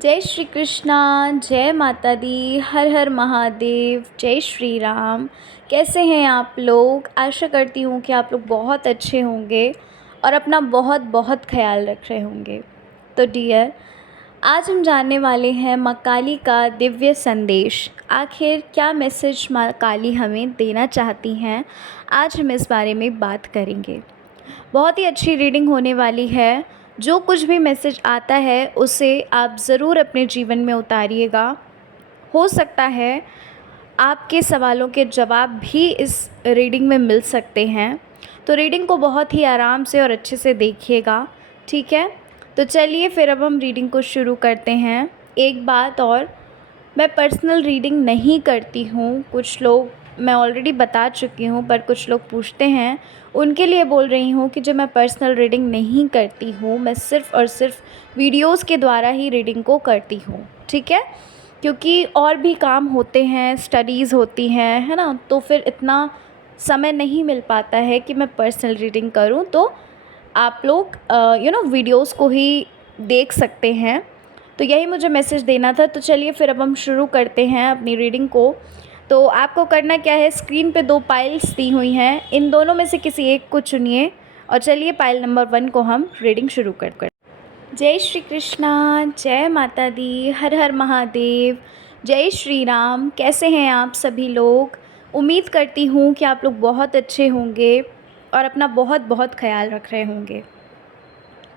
जय श्री कृष्णा। जय माता दी। हर हर महादेव। जय श्री राम। कैसे हैं आप लोग? आशा करती हूँ कि आप लोग बहुत अच्छे होंगे और अपना बहुत बहुत ख्याल रख रहे होंगे। तो डियर, आज हम जानने वाले हैं माँ काली का दिव्य संदेश। आखिर क्या मैसेज माँ काली हमें देना चाहती हैं, आज हम इस बारे में बात करेंगे। बहुत ही अच्छी रीडिंग होने वाली है। जो कुछ भी मैसेज आता है उसे आप ज़रूर अपने जीवन में उतारिएगा। हो सकता है आपके सवालों के जवाब भी इस रीडिंग में मिल सकते हैं। तो रीडिंग को बहुत ही आराम से और अच्छे से देखिएगा, ठीक है? तो चलिए फिर अब हम रीडिंग को शुरू करते हैं। एक बात और, मैं पर्सनल रीडिंग नहीं करती हूँ। कुछ लोग, मैं ऑलरेडी बता चुकी हूँ, पर कुछ लोग पूछते हैं, उनके लिए बोल रही हूँ कि जो मैं पर्सनल रीडिंग नहीं करती हूँ, मैं सिर्फ़ और सिर्फ वीडियोस के द्वारा ही रीडिंग को करती हूँ, ठीक है? क्योंकि और भी काम होते हैं, स्टडीज़ होती हैं, है ना? तो फिर इतना समय नहीं मिल पाता है कि मैं पर्सनल रीडिंग करूँ। तो आप लोग वीडियोस को ही देख सकते हैं। तो यही मुझे मैसेज देना था। तो चलिए फिर अब हम शुरू करते हैं अपनी रीडिंग को। तो आपको करना क्या है, स्क्रीन पे 2 पाइल्स दी हुई हैं, इन दोनों में से किसी एक को चुनिए और चलिए पाइल नंबर 1 को हम रीडिंग शुरू करते हैं। जय श्री कृष्णा। जय माता दी। हर हर महादेव। जय श्री राम। कैसे हैं आप सभी लोग? उम्मीद करती हूँ कि आप लोग बहुत अच्छे होंगे और अपना बहुत बहुत ख्याल रख रहे होंगे।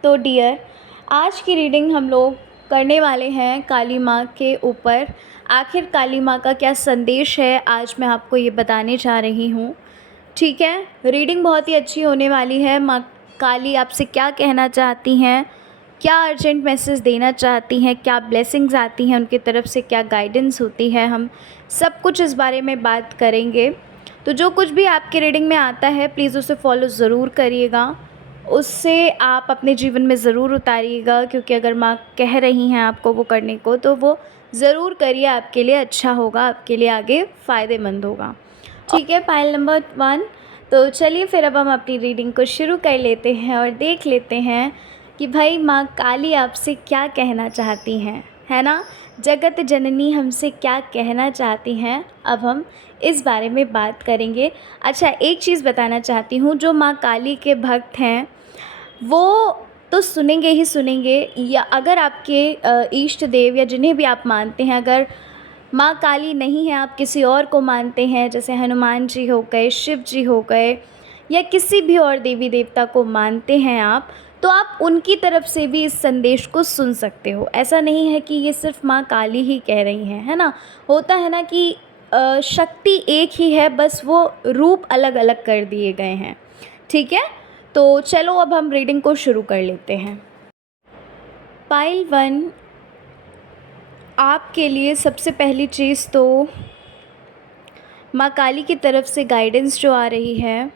तो डियर, आज की रीडिंग हम लोग करने वाले हैं काली माँ के ऊपर। आखिर काली माँ का क्या संदेश है, आज मैं आपको ये बताने जा रही हूँ, ठीक है? रीडिंग बहुत ही अच्छी होने वाली है। माँ काली आपसे क्या कहना चाहती हैं, क्या अर्जेंट मैसेज देना चाहती हैं, क्या ब्लेसिंग्स आती हैं उनकी तरफ से, क्या गाइडेंस होती है, हम सब कुछ इस बारे में बात करेंगे। तो जो कुछ भी आपके रीडिंग में आता है प्लीज़ उसे फॉलो ज़रूर करिएगा, उससे आप अपने जीवन में ज़रूर उतारिएगा। क्योंकि अगर माँ कह रही हैं आपको वो करने को, तो वो ज़रूर करिए, आपके लिए अच्छा होगा, आपके लिए आगे फ़ायदेमंद होगा, ठीक है? Pile number 1। तो चलिए फिर अब हम अपनी रीडिंग को शुरू कर लेते हैं और देख लेते हैं कि भाई माँ काली आपसे क्या कहना चाहती हैं, है ना? जगत जननी हमसे क्या कहना चाहती हैं, अब हम इस बारे में बात करेंगे। अच्छा, एक चीज़ बताना चाहती हूँ, जो माँ काली के भक्त हैं वो तो सुनेंगे ही सुनेंगे, या अगर आपके इष्ट देव या जिन्हें भी आप मानते हैं, अगर माँ काली नहीं है, आप किसी और को मानते हैं, जैसे हनुमान जी हो गए, शिव जी हो गए, या किसी भी और देवी देवता को मानते हैं आप, तो आप उनकी तरफ से भी इस संदेश को सुन सकते हो। ऐसा नहीं है कि ये सिर्फ माँ काली ही कह रही हैं, है ना? होता है ना कि शक्ति एक ही है, बस वो रूप अलग अलग कर दिए गए हैं, ठीक है? तो चलो अब हम रीडिंग को शुरू कर लेते हैं। पाइल 1, आपके लिए सबसे पहली चीज़ तो माँ काली की तरफ से गाइडेंस जो आ रही है,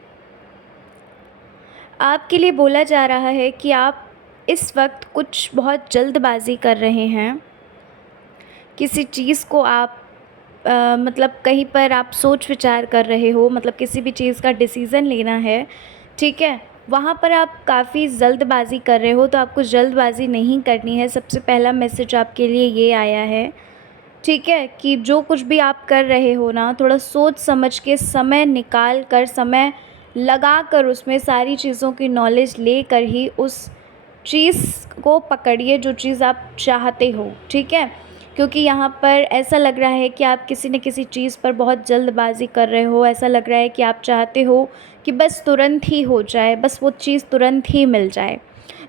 आपके लिए बोला जा रहा है कि आप इस वक्त कुछ बहुत जल्दबाज़ी कर रहे हैं। किसी चीज़ को आप मतलब कहीं पर आप सोच विचार कर रहे हो, मतलब किसी भी चीज़ का डिसीज़न लेना है, ठीक है? वहाँ पर आप काफ़ी जल्दबाज़ी कर रहे हो, तो आपको जल्दबाज़ी नहीं करनी है। सबसे पहला मैसेज आपके लिए ये आया है, ठीक है? कि जो कुछ भी आप कर रहे हो ना, थोड़ा सोच समझ के, समय निकाल कर, समय लगा कर, उसमें सारी चीज़ों की नॉलेज लेकर ही उस चीज़ को पकड़िए जो चीज़ आप चाहते हो, ठीक है? क्योंकि यहाँ पर ऐसा लग रहा है कि आप किसी न किसी चीज़ पर बहुत जल्दबाज़ी कर रहे हो। ऐसा लग रहा है कि आप चाहते हो कि बस तुरंत ही हो जाए, बस वो चीज़ तुरंत ही मिल जाए।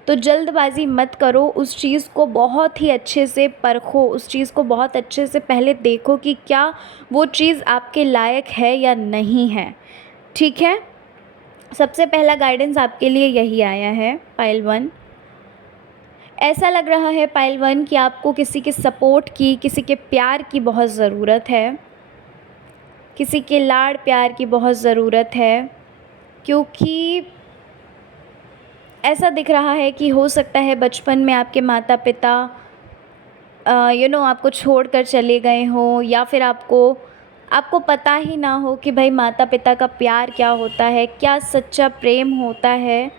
तो जल्दबाज़ी मत करो, उस चीज़ को बहुत ही अच्छे से परखो, उस चीज़ को बहुत अच्छे से पहले देखो कि क्या वो चीज़ आपके लायक है या नहीं है, ठीक है? सबसे पहला गाइडेंस आपके लिए यही आया है, पाइल 1। ऐसा लग रहा है पाइल 1 कि आपको किसी के सपोर्ट की, किसी के प्यार की बहुत ज़रूरत है, किसी के लाड़ प्यार की बहुत ज़रूरत है। क्योंकि ऐसा दिख रहा है कि हो सकता है बचपन में आपके माता पिता आपको छोड़कर चले गए हों, या फिर आपको पता ही ना हो कि भाई माता पिता का प्यार क्या होता है, क्या सच्चा प्रेम होता है।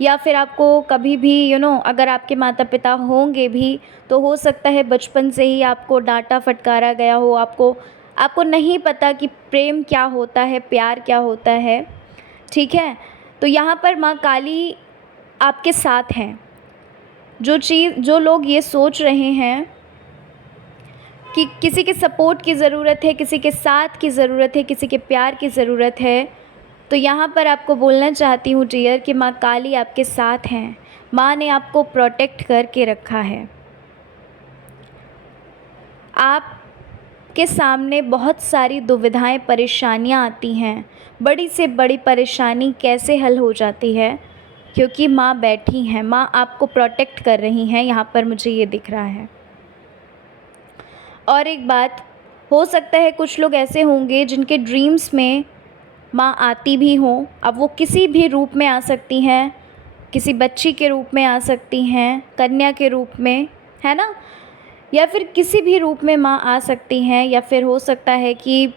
या फिर आपको कभी भी अगर आपके माता पिता होंगे भी तो हो सकता है बचपन से ही आपको डांटा फटकारा गया हो, आपको आपको नहीं पता कि प्रेम क्या होता है, प्यार क्या होता है। ठीक है, तो यहाँ पर माँ काली आपके साथ हैं। जो लोग ये सोच रहे हैं कि किसी के सपोर्ट की ज़रूरत है, किसी के साथ की ज़रूरत है, किसी के प्यार की ज़रूरत है, तो यहाँ पर आपको बोलना चाहती हूँ डियर कि माँ काली आपके साथ हैं। माँ ने आपको प्रोटेक्ट करके रखा है। आपके सामने बहुत सारी दुविधाएं, परेशानियाँ आती हैं। बड़ी से बड़ी परेशानी कैसे हल हो जाती है? क्योंकि माँ बैठी हैं, माँ आपको प्रोटेक्ट कर रही हैं, यहाँ पर मुझे ये दिख रहा है। और एक बात, हो सकता है कुछ लोग ऐसे होंगे जिनके ड्रीम्स में माँ आती भी हों। अब वो किसी भी रूप में आ सकती हैं, किसी बच्ची के रूप में आ सकती हैं, कन्या के रूप में, है ना, या फिर किसी भी रूप में माँ आ सकती हैं। या फिर हो सकता है कि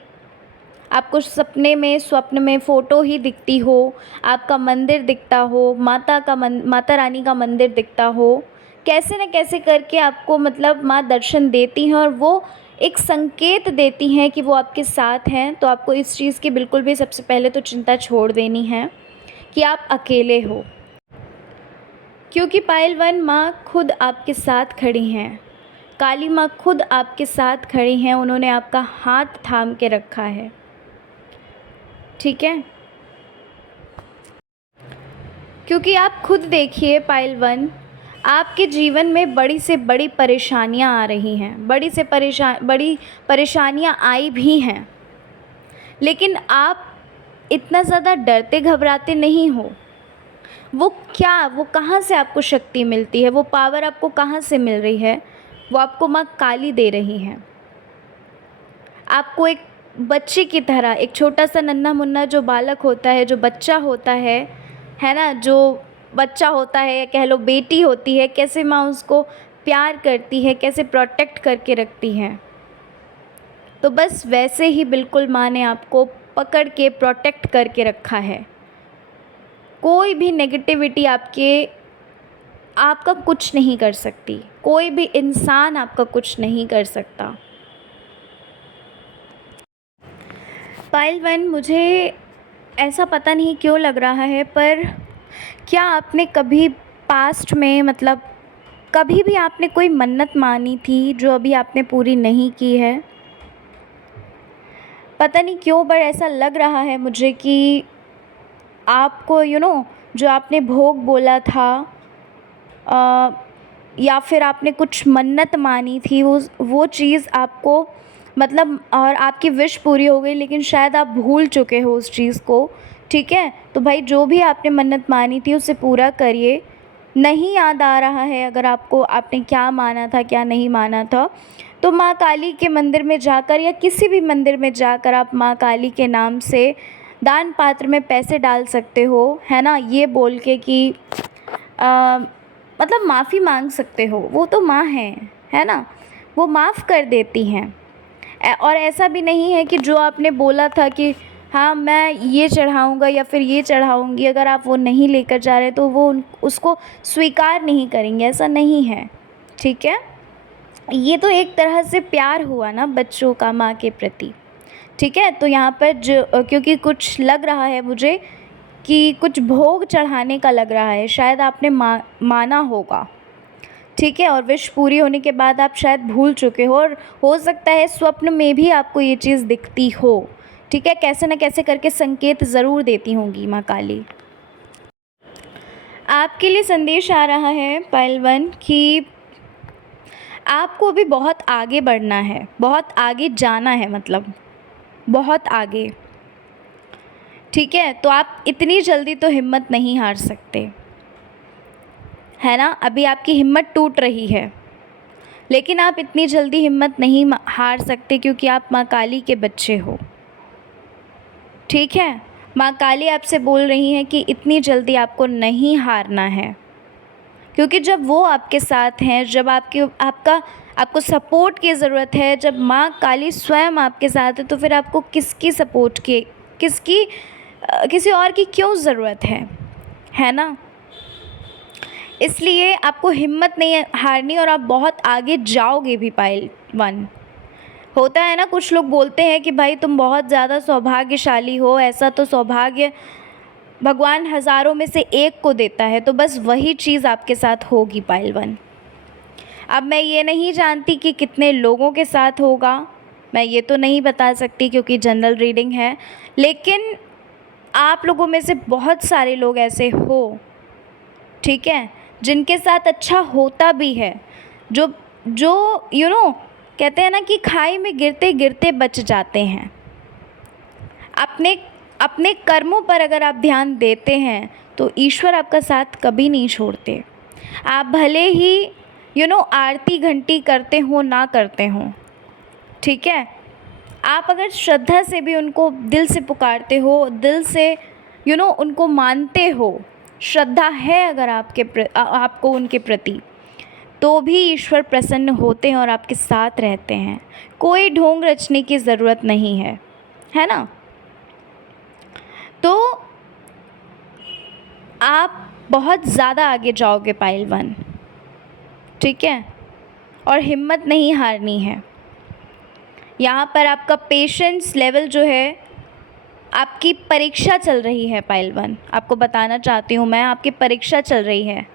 आपको सपने में, स्वप्न में फ़ोटो ही दिखती हो, आपका मंदिर दिखता हो, माता रानी का मंदिर दिखता हो। कैसे न कैसे करके आपको मतलब माँ दर्शन देती हैं और वो एक संकेत देती हैं कि वो आपके साथ हैं। तो आपको इस चीज़ की बिल्कुल भी सबसे पहले तो चिंता छोड़ देनी है कि आप अकेले हो, क्योंकि पायल 1 माँ खुद आपके साथ खड़ी हैं। काली माँ खुद आपके साथ खड़ी हैं, उन्होंने आपका हाथ थाम के रखा है। ठीक है, क्योंकि आप खुद देखिए पायल 1, आपके जीवन में बड़ी से बड़ी परेशानियां आ रही हैं, बड़ी परेशानियां आई भी हैं, लेकिन आप इतना ज़्यादा डरते घबराते नहीं हो। वो कहाँ से आपको शक्ति मिलती है, वो पावर आपको कहाँ से मिल रही है? वो आपको माँ काली दे रही हैं। आपको एक बच्चे की तरह, एक छोटा सा नन्हा मुन्ना जो बालक होता है, जो बच्चा होता है ना, जो बच्चा होता है, कह लो बेटी होती है, कैसे माँ उसको प्यार करती है, कैसे प्रोटेक्ट करके रखती है, तो बस वैसे ही बिल्कुल माँ ने आपको पकड़ के प्रोटेक्ट करके रखा है। कोई भी नेगेटिविटी आपका कुछ नहीं कर सकती, कोई भी इंसान आपका कुछ नहीं कर सकता। पायल 1, मुझे ऐसा पता नहीं क्यों लग रहा है, पर क्या आपने कभी पास्ट में, मतलब कभी भी आपने कोई मन्नत मानी थी जो अभी आपने पूरी नहीं की है? पता नहीं क्यों, पर ऐसा लग रहा है मुझे कि आपको जो आपने भोग बोला था, या फिर आपने कुछ मन्नत मानी थी, वो चीज़ आपको मतलब, और आपकी विश पूरी हो गई, लेकिन शायद आप भूल चुके हो उस चीज़ को। ठीक है, तो भाई जो भी आपने मन्नत मानी थी उसे पूरा करिए। नहीं याद आ रहा है अगर आपको, आपने क्या माना था क्या नहीं माना था, तो माँ काली के मंदिर में जाकर या किसी भी मंदिर में जाकर आप माँ काली के नाम से दान पात्र में पैसे डाल सकते हो, है ना, ये बोल के कि मतलब माफ़ी मांग सकते हो। वो तो माँ है ना, वो माफ़ कर देती हैं। और ऐसा भी नहीं है कि जो आपने बोला था कि हाँ मैं ये चढ़ाऊँगा या फिर ये चढ़ाऊँगी, अगर आप वो नहीं लेकर जा रहे तो वो उसको स्वीकार नहीं करेंगे, ऐसा नहीं है। ठीक है, ये तो एक तरह से प्यार हुआ ना बच्चों का माँ के प्रति। ठीक है, तो यहाँ पर क्योंकि कुछ लग रहा है मुझे कि कुछ भोग चढ़ाने का लग रहा है, शायद आपने माना होगा। ठीक है, और विश पूरी होने के बाद आप शायद भूल चुके हो, और हो सकता है स्वप्न में भी आपको ये चीज़ दिखती हो। ठीक है, कैसे न कैसे करके संकेत ज़रूर देती होंगी माँ काली। आपके लिए संदेश आ रहा है पायल 1 कि आपको अभी बहुत आगे बढ़ना है, बहुत आगे जाना है, मतलब बहुत आगे। ठीक है, तो आप इतनी जल्दी तो हिम्मत नहीं हार सकते, है ना। अभी आपकी हिम्मत टूट रही है, लेकिन आप इतनी जल्दी हिम्मत नहीं हार सकते, क्योंकि आप माँ काली के बच्चे हो। ठीक है, माँ काली आपसे बोल रही हैं कि इतनी जल्दी आपको नहीं हारना है, क्योंकि जब वो आपके साथ हैं, जब आपको सपोर्ट की ज़रूरत है, जब माँ काली स्वयं आपके साथ है, तो फिर आपको किसकी सपोर्ट की, किसी और की क्यों ज़रूरत है ना। इसलिए आपको हिम्मत नहीं हारनी और आप बहुत आगे जाओगे भी पाइल वन। होता है ना, कुछ लोग बोलते हैं कि भाई तुम बहुत ज़्यादा सौभाग्यशाली हो, ऐसा तो सौभाग्य भगवान हज़ारों में से एक को देता है, तो बस वही चीज़ आपके साथ होगी पाइल वन। अब मैं ये नहीं जानती कि कितने लोगों के साथ होगा, मैं ये तो नहीं बता सकती क्योंकि जनरल रीडिंग है, लेकिन आप लोगों में से बहुत सारे लोग ऐसे हो, ठीक है, जिनके साथ अच्छा होता भी है, जो जो कहते हैं ना कि खाई में गिरते गिरते बच जाते हैं। अपने अपने कर्मों पर अगर आप ध्यान देते हैं तो ईश्वर आपका साथ कभी नहीं छोड़ते। आप भले ही आरती घंटी करते हो ना करते हो, ठीक है, आप अगर श्रद्धा से भी उनको दिल से पुकारते हो, दिल से उनको मानते हो, श्रद्धा है अगर आपको उनके प्रति, तो भी ईश्वर प्रसन्न होते हैं और आपके साथ रहते हैं। कोई ढोंग रचने की ज़रूरत नहीं है ना। तो आप बहुत ज़्यादा आगे जाओगे पाइल वन, ठीक है, और हिम्मत नहीं हारनी है। यहाँ पर आपका पेशेंस लेवल जो है, आपकी परीक्षा चल रही है पाइल वन, आपको बताना चाहती हूँ मैं, आपकी परीक्षा चल रही है,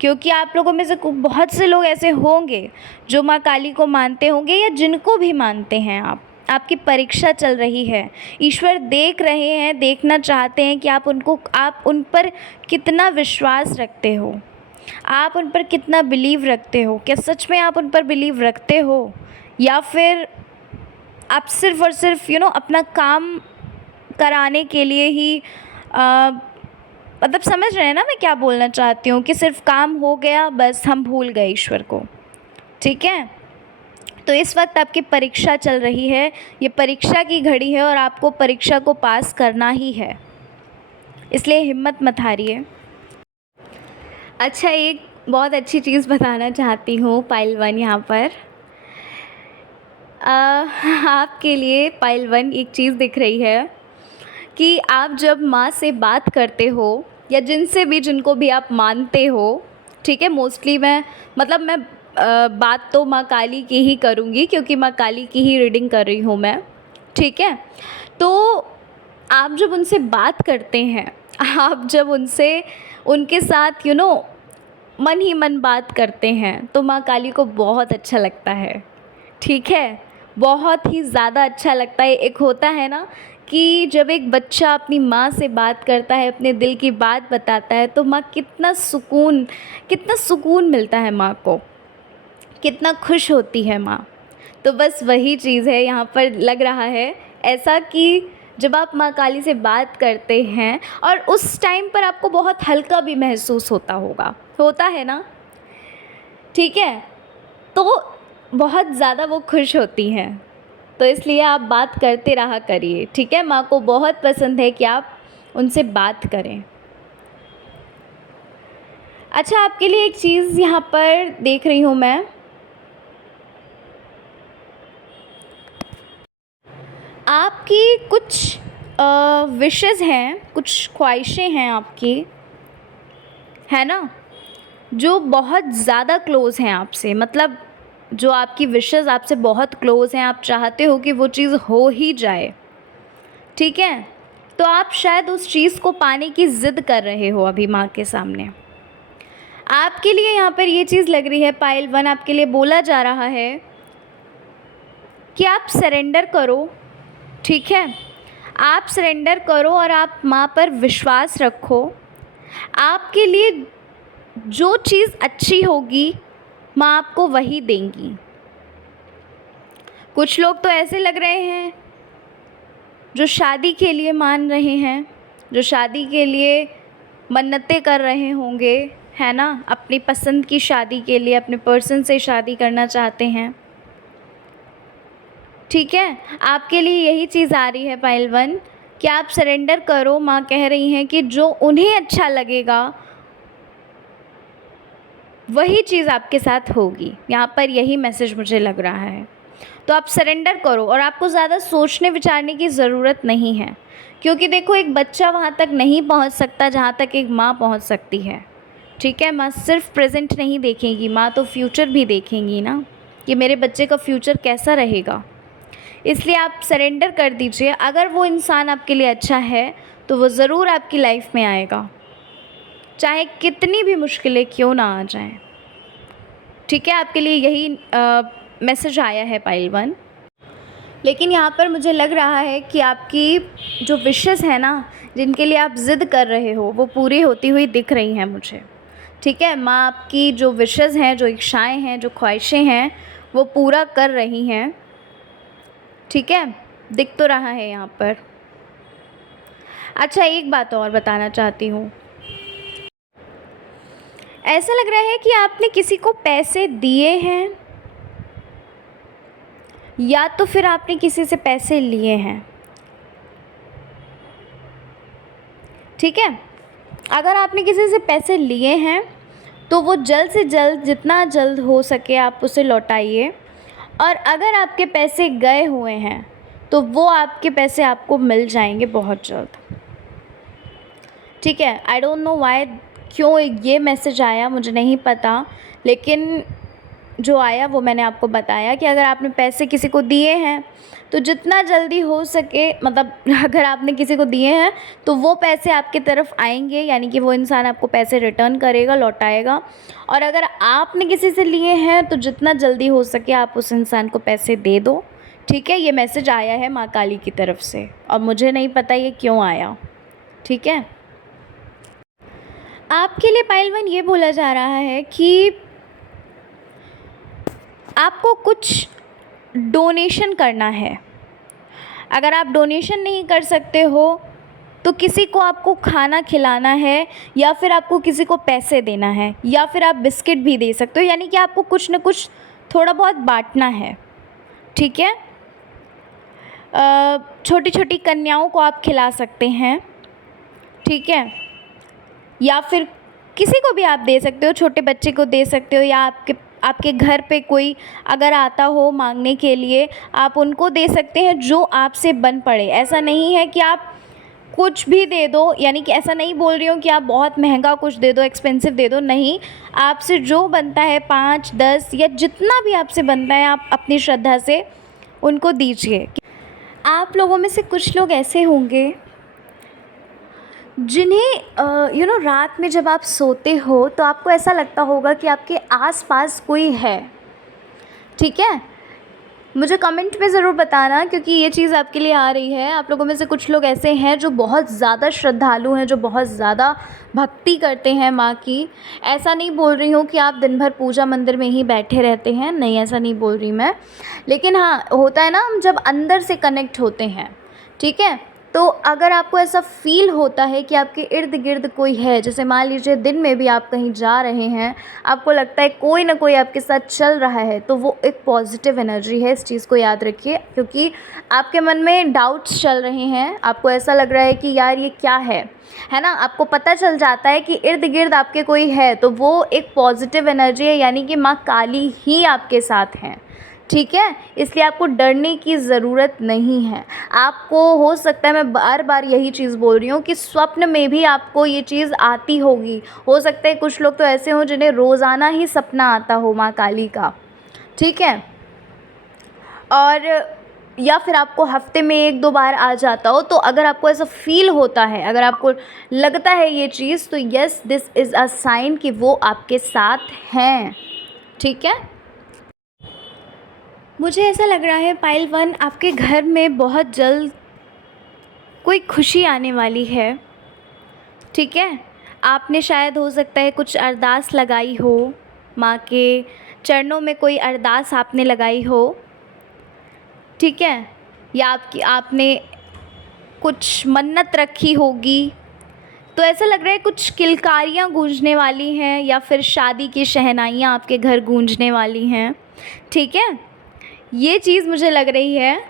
क्योंकि आप लोगों में से बहुत से लोग ऐसे होंगे जो माँ काली को मानते होंगे या जिनको भी मानते हैं आपकी परीक्षा चल रही है। ईश्वर देख रहे हैं, देखना चाहते हैं कि आप उन पर कितना विश्वास रखते हो, आप उन पर कितना बिलीव रखते हो। क्या सच में आप उन पर बिलीव रखते हो, या फिर आप सिर्फ़ और सिर्फ अपना काम कराने के लिए ही मतलब समझ रहे हैं ना मैं क्या बोलना चाहती हूँ, कि सिर्फ काम हो गया बस हम भूल गए ईश्वर को, ठीक है। तो इस वक्त आपकी परीक्षा चल रही है, ये परीक्षा की घड़ी है और आपको परीक्षा को पास करना ही है, इसलिए हिम्मत मत हारिए। अच्छा, एक बहुत अच्छी चीज़ बताना चाहती हूँ पाइल वन, यहाँ पर आपके लिए पाइल वन एक चीज़ दिख रही है कि आप जब माँ से बात करते हो या जिनको भी आप मानते हो, ठीक है, मोस्टली मैं बात तो माँ काली की ही करूँगी क्योंकि माँ काली की ही रीडिंग कर रही हूँ मैं, ठीक है। तो आप जब उनसे बात करते हैं, आप जब उनके साथ मन ही मन बात करते हैं, तो माँ काली को बहुत अच्छा लगता है, ठीक है, बहुत ही ज़्यादा अच्छा लगता है। एक होता है ना कि जब एक बच्चा अपनी माँ से बात करता है, अपने दिल की बात बताता है, तो माँ कितना सुकून मिलता है, माँ को कितना खुश होती है माँ। तो बस वही चीज़ है यहाँ पर लग रहा है ऐसा कि जब आप माँ काली से बात करते हैं और उस टाइम पर आपको बहुत हल्का भी महसूस होता है ना, ठीक है, तो बहुत ज़्यादा वो खुश होती हैं, तो इसलिए आप बात करते रहा करिए, ठीक है। माँ को बहुत पसंद है कि आप उनसे बात करें। अच्छा, आपके लिए एक चीज़ यहाँ पर देख रही हूँ मैं, आपकी कुछ विशेज़ हैं, कुछ ख्वाहिशें हैं आपकी, है ना, जो बहुत ज़्यादा क्लोज़ हैं आपसे, मतलब जो आपकी विशेज़ आपसे बहुत क्लोज़ हैं, आप चाहते हो कि वो चीज़ हो ही जाए, ठीक है। तो आप शायद उस चीज़ को पाने की ज़िद कर रहे हो अभी माँ के सामने। आपके लिए यहाँ पर ये चीज़ लग रही है पाइल वन, आपके लिए बोला जा रहा है कि आप सरेंडर करो, ठीक है, आप सरेंडर करो और आप माँ पर विश्वास रखो। आपके लिए जो चीज़ अच्छी होगी माँ आपको वही देंगी। कुछ लोग तो ऐसे लग रहे हैं जो शादी के लिए मान रहे हैं, जो शादी के लिए मन्नतें कर रहे होंगे, है ना, अपनी पसंद की शादी के लिए अपने पर्सन से शादी करना चाहते हैं, ठीक है। आपके लिए यही चीज़ आ रही है पाइल वन कि आप सरेंडर करो। माँ कह रही हैं कि जो उन्हें अच्छा लगेगा वही चीज़ आपके साथ होगी, यहाँ पर यही मैसेज मुझे लग रहा है। तो आप सरेंडर करो और आपको ज़्यादा सोचने विचारने की ज़रूरत नहीं है, क्योंकि देखो एक बच्चा वहाँ तक नहीं पहुँच सकता जहाँ तक एक माँ पहुँच सकती है, ठीक है, माँ सिर्फ प्रेजेंट नहीं देखेंगी, माँ तो फ्यूचर भी देखेंगी ना, कि मेरे बच्चे का फ्यूचर कैसा रहेगा। इसलिए आप सरेंडर कर दीजिए। अगर वो इंसान आपके लिए अच्छा है तो वो ज़रूर आपकी लाइफ में आएगा, चाहे कितनी भी मुश्किलें क्यों ना आ जाएं। ठीक है, आपके लिए यही मैसेज आया है पाइल 1। लेकिन यहाँ पर मुझे लग रहा है कि आपकी जो विशेस है ना, जिनके लिए आप ज़िद कर रहे हो, वो पूरी होती हुई दिख रही हैं मुझे। ठीक है, माँ आपकी जो विशेस हैं, जो इच्छाएं हैं, जो ख्वाहिशें हैं, वो पूरा कर रही हैं। ठीक है, दिख तो रहा है यहाँ पर। अच्छा, एक बात और बताना चाहती हूँ। ऐसा लग रहा है कि आपने किसी को पैसे दिए हैं या तो फिर आपने किसी से पैसे लिए हैं। ठीक है, अगर आपने किसी से पैसे लिए हैं तो वो जल्द से जल्द, जितना जल्द हो सके आप उसे लौटाइए। और अगर आपके पैसे गए हुए हैं तो वो आपके पैसे आपको मिल जाएंगे बहुत जल्द। ठीक है, आई डोंट नो वाई, क्यों ये मैसेज आया मुझे नहीं पता, लेकिन जो आया वो मैंने आपको बताया कि अगर आपने पैसे किसी को दिए हैं तो जितना जल्दी हो सके, मतलब अगर आपने किसी को दिए हैं तो वो पैसे आपकी तरफ आएंगे, यानी कि वो इंसान आपको पैसे रिटर्न करेगा, लौटाएगा। और अगर आपने किसी से लिए हैं तो जितना जल्दी हो सके आप उस इंसान को पैसे दे दो। ठीक है, ये मैसेज आया है माँ काली की तरफ से और मुझे नहीं पता ये क्यों आया। ठीक है, आपके लिए पाइल 1 ये बोला जा रहा है कि आपको कुछ डोनेशन करना है। अगर आप डोनेशन नहीं कर सकते हो तो किसी को आपको खाना खिलाना है, या फिर आपको किसी को पैसे देना है, या फिर आप बिस्किट भी दे सकते हो, यानी कि आपको कुछ न कुछ थोड़ा बहुत बांटना है। ठीक है, छोटी छोटी कन्याओं को आप खिला सकते हैं। ठीक है, या फिर किसी को भी आप दे सकते हो, छोटे बच्चे को दे सकते हो, या आपके घर पे कोई अगर आता हो मांगने के लिए, आप उनको दे सकते हैं जो आपसे बन पड़े। ऐसा नहीं है कि आप कुछ भी दे दो, यानी कि ऐसा नहीं बोल रही हूँ कि आप बहुत महंगा कुछ दे दो, एक्सपेंसिव दे दो, नहीं। आपसे जो बनता है 5, 10 या जितना भी आपसे बनता है, आप अपनी श्रद्धा से उनको दीजिए। आप लोगों में से कुछ लोग ऐसे होंगे जिन्हें रात में जब आप सोते हो तो आपको ऐसा लगता होगा कि आपके आसपास कोई है। ठीक है, मुझे कमेंट में ज़रूर बताना, क्योंकि ये चीज़ आपके लिए आ रही है। आप लोगों में से कुछ लोग ऐसे हैं जो बहुत ज़्यादा श्रद्धालु हैं, जो बहुत ज़्यादा भक्ति करते हैं माँ की। ऐसा नहीं बोल रही हूँ कि आप दिन भर पूजा मंदिर में ही बैठे रहते हैं, नहीं, ऐसा नहीं बोल रही मैं। लेकिन हाँ, होता है ना, हम जब अंदर से कनेक्ट होते हैं, ठीक है, तो अगर आपको ऐसा फ़ील होता है कि आपके इर्द गिर्द कोई है, जैसे मान लीजिए दिन में भी आप कहीं जा रहे हैं, आपको लगता है कोई ना कोई आपके साथ चल रहा है, तो वो एक पॉजिटिव एनर्जी है। इस चीज़ को याद रखिए, क्योंकि आपके मन में डाउट्स चल रहे हैं, आपको ऐसा लग रहा है कि यार ये क्या है ना, आपको पता चल जाता है कि इर्द गिर्द आपके कोई है, तो वो एक पॉजिटिव एनर्जी है, यानी कि माँ काली ही आपके साथ हैं। ठीक है, इसलिए आपको डरने की ज़रूरत नहीं है। आपको हो सकता है, मैं बार बार यही चीज़ बोल रही हूँ, कि स्वप्न में भी आपको ये चीज़ आती होगी। हो सकता है कुछ लोग तो ऐसे हों जिन्हें रोज़ाना ही सपना आता हो माँ काली का। ठीक है, और या फिर आपको हफ्ते में 1-2 बार आ जाता हो। तो अगर आपको ऐसा फील होता है, अगर आपको लगता है ये चीज़, तो yes, this is a sign कि वो आपके साथ हैं। ठीक है, मुझे ऐसा लग रहा है पाइल 1, आपके घर में बहुत जल्द कोई खुशी आने वाली है। ठीक है, आपने शायद, हो सकता है, कुछ अरदास लगाई हो, माँ के चरणों में कोई अरदास आपने लगाई हो। ठीक है, या आपने कुछ मन्नत रखी होगी। तो ऐसा लग रहा है कुछ किलकारियाँ गूंजने वाली हैं, या फिर शादी की शहनाइयाँ आपके घर गूंजने वाली हैं। ठीक है, ये चीज़ मुझे लग रही है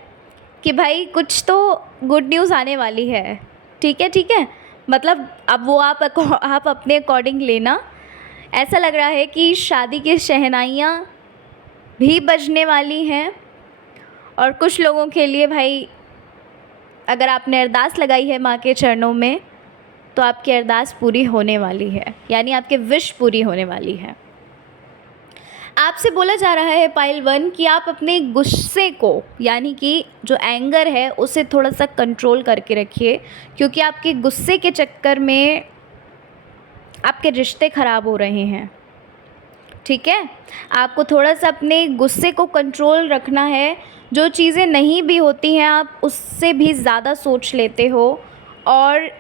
कि भाई कुछ तो गुड न्यूज़ आने वाली है। ठीक है, ठीक है, मतलब अब वो आप अपने अकॉर्डिंग लेना। ऐसा लग रहा है कि शादी की शहनाइयाँ भी बजने वाली हैं। और कुछ लोगों के लिए भाई, अगर आपने अरदास लगाई है माँ के चरणों में, तो आपकी अरदास पूरी होने वाली है, यानी आपके विश पूरी होने वाली है। आपसे बोला जा रहा है पाइल 1 कि आप अपने गुस्से को, यानी कि जो एंगर है उसे थोड़ा सा कंट्रोल करके रखिए, क्योंकि आपके गुस्से के चक्कर में आपके रिश्ते ख़राब हो रहे हैं। ठीक है, आपको थोड़ा सा अपने गुस्से को कंट्रोल रखना है। जो चीज़ें नहीं भी होती हैं आप उससे भी ज़्यादा सोच लेते हो, और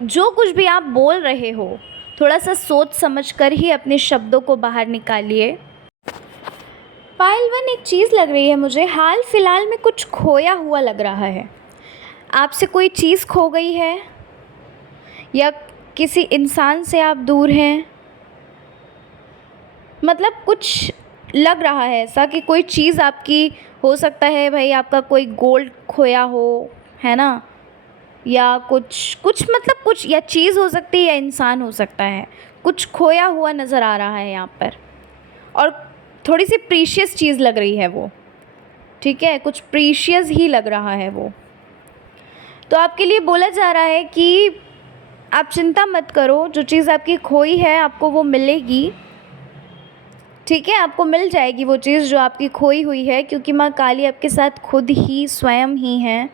जो कुछ भी आप बोल रहे हो थोड़ा सा सोच समझ कर ही अपने शब्दों को बाहर निकालिए। पाइल 1 एक चीज़ लग रही है मुझे, हाल फिलहाल में कुछ खोया हुआ लग रहा है। आपसे कोई चीज़ खो गई है, या किसी इंसान से आप दूर हैं, मतलब कुछ लग रहा है ऐसा कि कोई चीज़ आपकी, हो सकता है भाई आपका कोई गोल्ड खोया हो, है ना, या कुछ मतलब कुछ, या चीज़ हो सकती है या इंसान हो सकता है, कुछ खोया हुआ नज़र आ रहा है यहाँ पर, और थोड़ी सी प्रीशियस चीज़ लग रही है वो। ठीक है, कुछ प्रीशियस ही लग रहा है वो। तो आपके लिए बोला जा रहा है कि आप चिंता मत करो, जो चीज़ आपकी खोई है आपको वो मिलेगी। ठीक है, आपको मिल जाएगी वो चीज़ जो आपकी खोई हुई है, क्योंकि माँ काली आपके साथ खुद ही स्वयं ही हैं।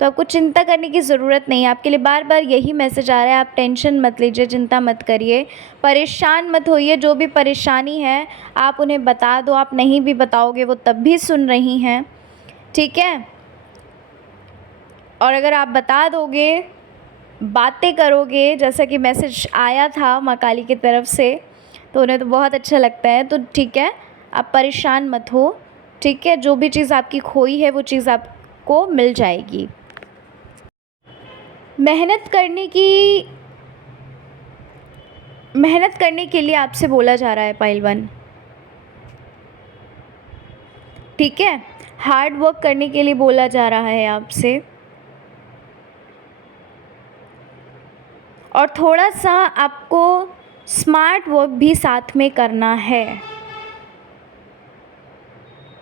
तो आपको चिंता करने की ज़रूरत नहीं है। आपके लिए बार बार यही मैसेज आ रहा है, आप टेंशन मत लीजिए, चिंता मत करिए, परेशान मत होइए। जो भी परेशानी है आप उन्हें बता दो, आप नहीं भी बताओगे वो तब भी सुन रही हैं। ठीक है, और अगर आप बता दोगे, बातें करोगे, जैसा कि मैसेज आया था माँ काली की तरफ से, तो उन्हें तो बहुत अच्छा लगता है। तो ठीक है, आप परेशान मत हो। ठीक है, जो भी चीज़ आपकी खोई है वो चीज़ आपको मिल जाएगी। मेहनत करने के लिए आपसे बोला जा रहा है पाइल 1। ठीक है, हार्ड वर्क करने के लिए बोला जा रहा है आपसे, और थोड़ा सा आपको स्मार्ट वर्क भी साथ में करना है।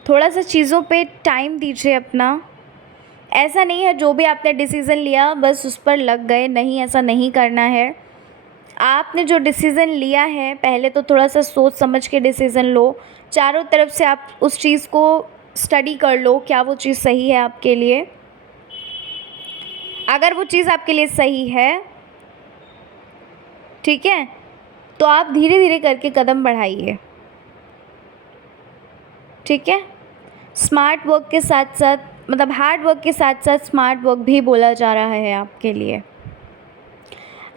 थोड़ा सा चीज़ों पे टाइम दीजिए अपना। ऐसा नहीं है जो भी आपने डिसीज़न लिया बस उस पर लग गए, नहीं, ऐसा नहीं करना है। आपने जो डिसीज़न लिया है पहले तो थोड़ा सा सोच समझ के डिसीज़न लो। चारों तरफ से आप उस चीज़ को स्टडी कर लो, क्या वो चीज़ सही है आपके लिए। अगर वो चीज़ आपके लिए सही है, ठीक है, तो आप धीरे धीरे करके कदम बढ़ाइए। ठीक है, स्मार्ट वर्क के साथ साथ, मतलब हार्ड वर्क के साथ साथ स्मार्ट वर्क भी बोला जा रहा है आपके लिए।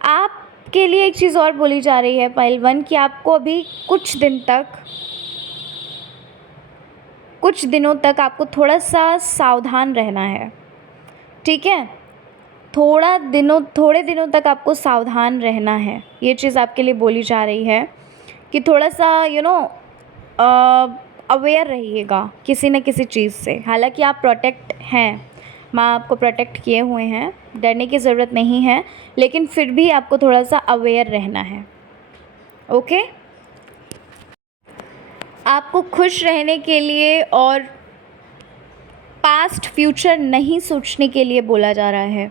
आपके लिए एक चीज़ और बोली जा रही है पाइल 1 कि आपको अभी कुछ दिनों तक आपको थोड़ा सा सावधान रहना है। ठीक है, थोड़े दिनों तक आपको सावधान रहना है। ये चीज़ आपके लिए बोली जा रही है कि थोड़ा सा अवेयर रहिएगा किसी न किसी चीज़ से। हालांकि आप प्रोटेक्ट हैं, माँ आपको प्रोटेक्ट किए हुए हैं, डरने की ज़रूरत नहीं है, लेकिन फिर भी आपको थोड़ा सा अवेयर रहना है। ओके, आपको खुश रहने के लिए और पास्ट फ्यूचर नहीं सोचने के लिए बोला जा रहा है।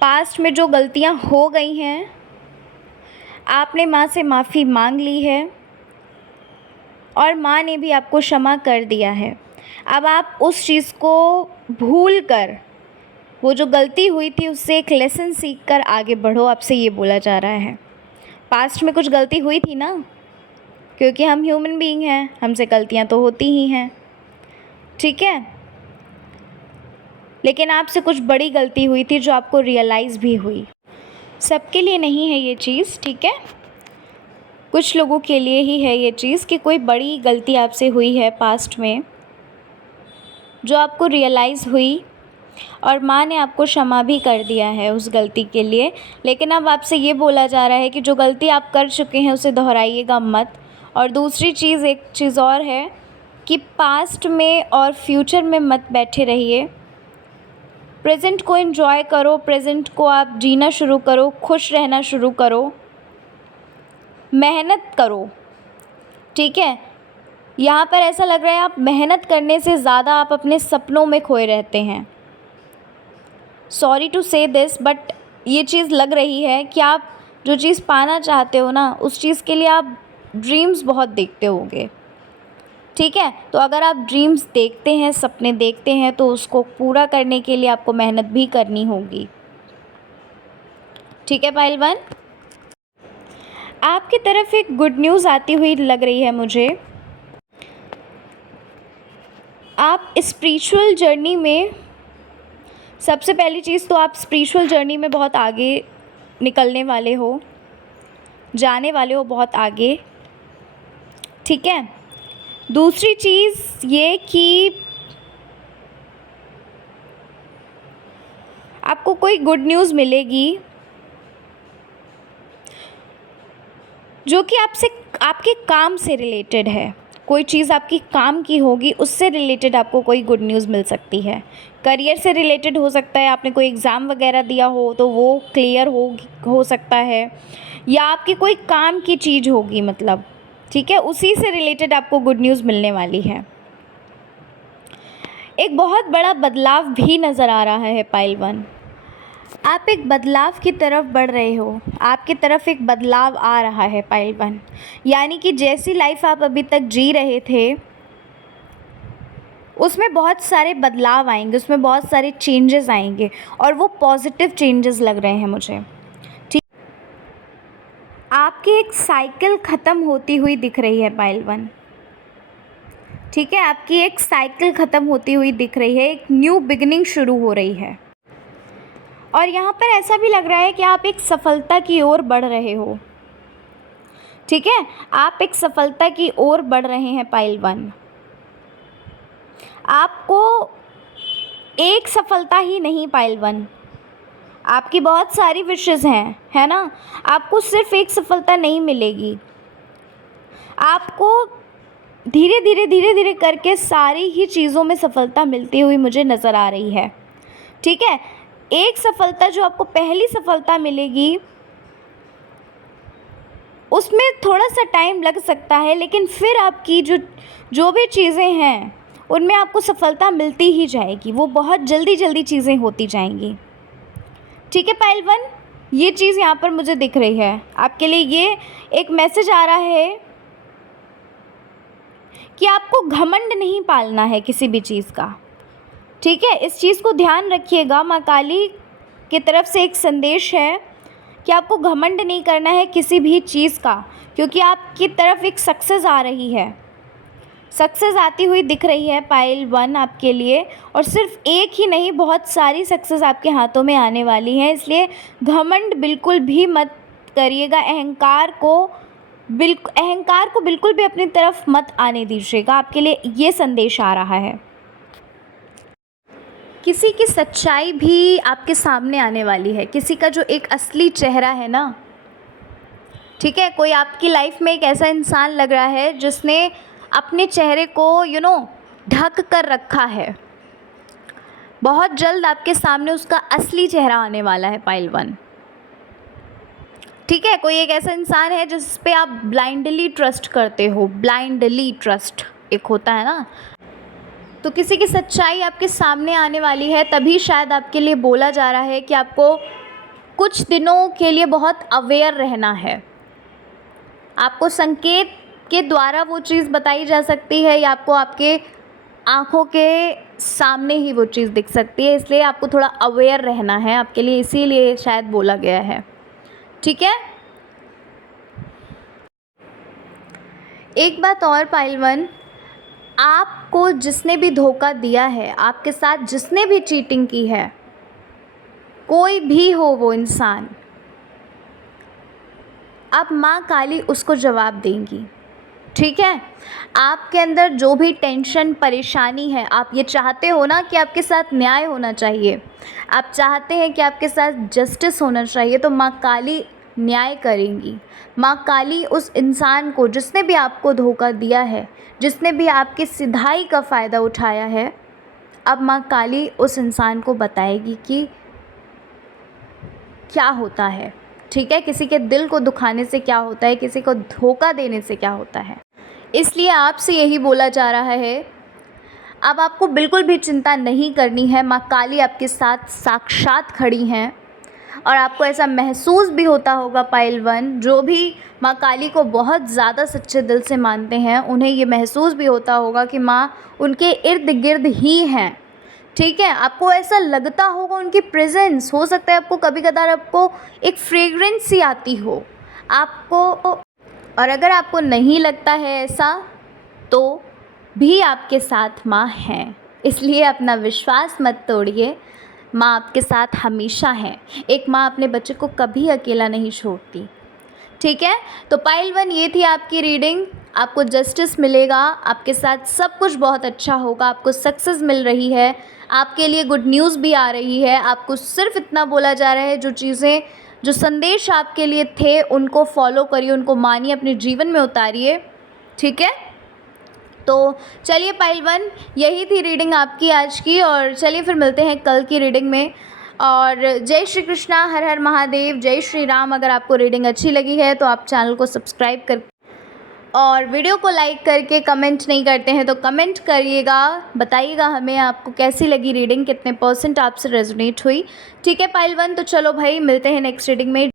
पास्ट में जो गलतियाँ हो गई हैं, आपने माँ से माफ़ी मांग ली है और माँ ने भी आपको क्षमा कर दिया है। अब आप उस चीज़ को भूल कर, वो जो गलती हुई थी उससे एक लेसन सीख कर आगे बढ़ो, आपसे ये बोला जा रहा है। पास्ट में कुछ गलती हुई थी ना, क्योंकि हम ह्यूमन बीइंग हैं, हमसे गलतियाँ तो होती ही हैं। ठीक है, लेकिन आपसे कुछ बड़ी गलती हुई थी जो आपको रियलाइज़ भी हुई। सबके लिए नहीं है ये चीज़, ठीक है, कुछ लोगों के लिए ही है ये चीज़ कि कोई बड़ी गलती आपसे हुई है पास्ट में जो आपको रियलाइज़ हुई, और माँ ने आपको क्षमा भी कर दिया है उस गलती के लिए। लेकिन अब आपसे ये बोला जा रहा है कि जो गलती आप कर चुके हैं उसे दोहराइएगा मत। और दूसरी चीज़, एक चीज़ और है कि पास्ट में और फ्यूचर में मत बैठे रहिए। प्रेजेंट को एंजॉय करो, प्रेजेंट को आप जीना शुरू करो, खुश रहना शुरू करो, मेहनत करो। ठीक है, यहाँ पर ऐसा लग रहा है आप मेहनत करने से ज़्यादा आप अपने सपनों में खोए रहते हैं। सॉरी टू से दिस, बट ये चीज़ लग रही है कि आप जो चीज़ पाना चाहते हो ना, उस चीज़ के लिए आप ड्रीम्स बहुत देखते होगे। ठीक है, तो अगर आप ड्रीम्स देखते हैं, सपने देखते हैं, तो उसको पूरा करने के लिए आपको मेहनत भी करनी होगी। ठीक है पाइल 1, आपकी तरफ एक गुड न्यूज़ आती हुई लग रही है मुझे। आप स्पिरिचुअल जर्नी में, सबसे पहली चीज़ तो आप स्पिरिचुअल जर्नी में बहुत आगे निकलने वाले हो, जाने वाले हो बहुत आगे। ठीक है, दूसरी चीज़ ये कि आपको कोई गुड न्यूज़ मिलेगी जो कि आपके काम से रिलेटेड है। कोई चीज़ आपकी काम की होगी, उससे रिलेटेड आपको कोई गुड न्यूज़ मिल सकती है। करियर से रिलेटेड हो सकता है, आपने कोई एग्ज़ाम वगैरह दिया हो तो वो क्लियर हो सकता है, या आपकी कोई काम की चीज़ होगी मतलब। ठीक है, उसी से रिलेटेड आपको गुड न्यूज़ मिलने वाली है। एक बहुत बड़ा बदलाव भी नज़र आ रहा है पाइल 1, आप एक बदलाव की तरफ बढ़ रहे हो, आपकी तरफ एक बदलाव आ रहा है पाइल 1। यानी कि जैसी लाइफ आप अभी तक जी रहे थे उसमें बहुत सारे बदलाव आएंगे, उसमें बहुत सारे चेंजेस आएंगे, और वो पॉजिटिव चेंजेस लग रहे हैं मुझे। ठीक, आपकी एक साइकिल ख़त्म होती हुई दिख रही है पाइल 1। ठीक है, आपकी एक साइकिल ख़त्म होती हुई दिख रही है, एक न्यू बिगिनिंग शुरू हो रही है। और यहाँ पर ऐसा भी लग रहा है कि आप एक सफलता की ओर बढ़ रहे हो। ठीक है, आप एक सफलता की ओर बढ़ रहे हैं पाइल 1। आपको एक सफलता ही नहीं पाइल 1, आपकी बहुत सारी विशेज़ हैं, है ना। आपको सिर्फ एक सफलता नहीं मिलेगी, आपको धीरे धीरे करके सारी ही चीज़ों में सफलता मिलती हुई मुझे नज़र आ रही है। ठीक है, एक सफलता जो आपको पहली सफलता मिलेगी उसमें थोड़ा सा टाइम लग सकता है, लेकिन फिर आपकी जो भी चीज़ें हैं उनमें आपको सफलता मिलती ही जाएगी, वो बहुत जल्दी चीज़ें होती जाएंगी। ठीक है पाइल 1, ये चीज़ यहाँ पर मुझे दिख रही है। आपके लिए ये एक मैसेज आ रहा है कि आपको घमंड नहीं पालना है किसी भी चीज़ का। ठीक है, इस चीज़ को ध्यान रखिएगा। माँ काली की तरफ से एक संदेश है कि आपको घमंड नहीं करना है किसी भी चीज़ का, क्योंकि आपकी तरफ एक सक्सेस आ रही है, सक्सेस आती हुई दिख रही है पाइल 1 आपके लिए। और सिर्फ एक ही नहीं, बहुत सारी सक्सेस आपके हाथों में आने वाली हैं, इसलिए घमंड बिल्कुल भी मत करिएगा। अहंकार को बिल्कुल भी अपनी तरफ मत आने दीजिएगा। आपके लिए ये संदेश आ रहा है। किसी की सच्चाई भी आपके सामने आने वाली है, किसी का जो एक असली चेहरा है ना। ठीक है, कोई आपकी लाइफ में एक ऐसा इंसान लग रहा है जिसने अपने चेहरे को ढक कर रखा है। बहुत जल्द आपके सामने उसका असली चेहरा आने वाला है पाइल 1। ठीक है, कोई एक ऐसा इंसान है जिस पे आप ब्लाइंडली ट्रस्ट करते हो, ब्लाइंडली ट्रस्ट एक होता है ना। तो किसी की सच्चाई आपके सामने आने वाली है, तभी शायद आपके लिए बोला जा रहा है कि आपको कुछ दिनों के लिए बहुत अवेयर रहना है। आपको संकेत के द्वारा वो चीज़ बताई जा सकती है, या आपको आपके आँखों के सामने ही वो चीज़ दिख सकती है, इसलिए आपको थोड़ा अवेयर रहना है आपके लिए, इसीलिए शायद बोला गया है। ठीक है, एक बात और पाइल 1, आपको जिसने भी धोखा दिया है, आपके साथ जिसने भी चीटिंग की है, कोई भी हो वो इंसान, अब माँ काली उसको जवाब देंगी। ठीक है, आपके अंदर जो भी टेंशन परेशानी है, आप ये चाहते हो ना कि आपके साथ न्याय होना चाहिए, आप चाहते हैं कि आपके साथ जस्टिस होना चाहिए, तो माँ काली न्याय करेंगी। माँ काली उस इंसान को, जिसने भी आपको धोखा दिया है, जिसने भी आपकी सिधाई का फ़ायदा उठाया है, अब माँ काली उस इंसान को बताएगी कि क्या होता है। ठीक है, किसी के दिल को दुखाने से क्या होता है, किसी को धोखा देने से क्या होता है। इसलिए आपसे यही बोला जा रहा है, अब आपको बिल्कुल भी चिंता नहीं करनी है। माँ काली आपके साथ साक्षात खड़ी हैं, और आपको ऐसा महसूस भी होता होगा पाइल 1, जो भी माँ काली को बहुत ज़्यादा सच्चे दिल से मानते हैं उन्हें ये महसूस भी होता होगा कि माँ उनके इर्द गिर्द ही हैं। ठीक है, आपको ऐसा लगता होगा उनकी प्रेजेंस, हो सकता है आपको कभी कदार आपको एक फ्रेग्रेंस सी आती हो आपको। और अगर आपको नहीं लगता है ऐसा तो भी आपके साथ माँ हैं, इसलिए अपना विश्वास मत तोड़िए। माँ आपके साथ हमेशा है। एक माँ अपने बच्चे को कभी अकेला नहीं छोड़ती। ठीक है, तो पाइल 1 ये थी आपकी रीडिंग। आपको जस्टिस मिलेगा, आपके साथ सब कुछ बहुत अच्छा होगा, आपको सक्सेस मिल रही है, आपके लिए गुड न्यूज़ भी आ रही है। आपको सिर्फ इतना बोला जा रहा है, जो चीज़ें, जो संदेश आपके लिए थे उनको फॉलो करिए, उनको मानिए, अपने जीवन में उतारिए। ठीक है, तो चलिए पाइल 1 यही थी रीडिंग आपकी आज की, और चलिए फिर मिलते हैं कल की रीडिंग में। और जय श्री कृष्णा, हर हर महादेव, जय श्री राम। अगर आपको रीडिंग अच्छी लगी है तो आप चैनल को सब्सक्राइब कर और वीडियो को लाइक करके कमेंट नहीं करते हैं तो कमेंट करिएगा, बताइएगा हमें आपको कैसी लगी रीडिंग, कितने % आपसे रेजोनेट हुई। ठीक है पाइल 1, तो चलो भाई मिलते हैं नेक्स्ट रीडिंग में।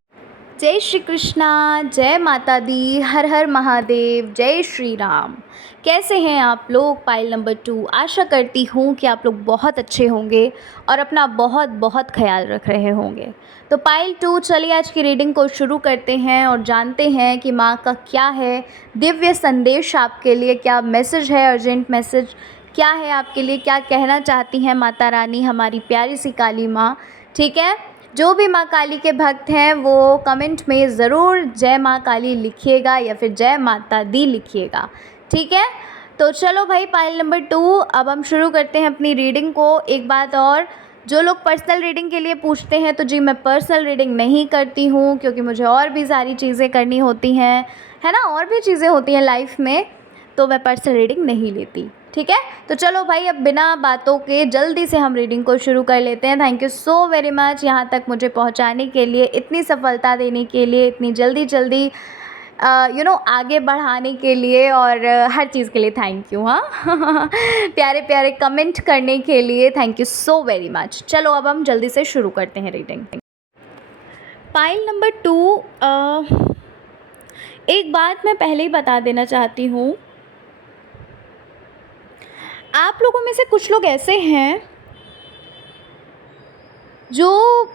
जय श्री कृष्णा, जय माता दी, हर हर महादेव, जय श्री राम। कैसे हैं आप लोग? पाइल नंबर 2, आशा करती हूँ कि आप लोग बहुत अच्छे होंगे और अपना बहुत बहुत ख्याल रख रहे होंगे। तो पाइल 2, चलिए आज की रीडिंग को शुरू करते हैं और जानते हैं कि माँ का क्या है दिव्य संदेश आपके लिए, क्या मैसेज है, अर्जेंट मैसेज क्या है आपके लिए, क्या कहना चाहती हैं माता रानी, हमारी प्यारी सी काली माँ। ठीक है, जो भी माँ काली के भक्त हैं वो कमेंट में ज़रूर जय माँ काली लिखिएगा या फिर जय माता दी लिखिएगा। ठीक है, तो चलो भाई पाइल नंबर 2 अब हम शुरू करते हैं अपनी रीडिंग को। एक बात और, जो लोग पर्सनल रीडिंग के लिए पूछते हैं तो जी मैं पर्सनल रीडिंग नहीं करती हूँ, क्योंकि मुझे और भी सारी चीज़ें करनी होती हैं, है ना, और भी चीज़ें होती हैं लाइफ में, तो मैं पर्सनल रीडिंग नहीं लेती। ठीक है, तो चलो भाई अब बिना बातों के जल्दी से हम रीडिंग को शुरू कर लेते हैं। Thank you so very much यहाँ तक मुझे पहुँचाने के लिए, इतनी सफलता देने के लिए, इतनी जल्दी आगे बढ़ाने के लिए, और हर चीज़ के लिए थैंक यू। हाँ प्यारे प्यारे कमेंट करने के लिए thank you so very much. चलो अब हम जल्दी से शुरू करते हैं रीडिंग। पाइल नंबर 2, एक बात मैं पहले ही बता देना चाहती हूँ, आप लोगों में से कुछ लोग ऐसे हैं जो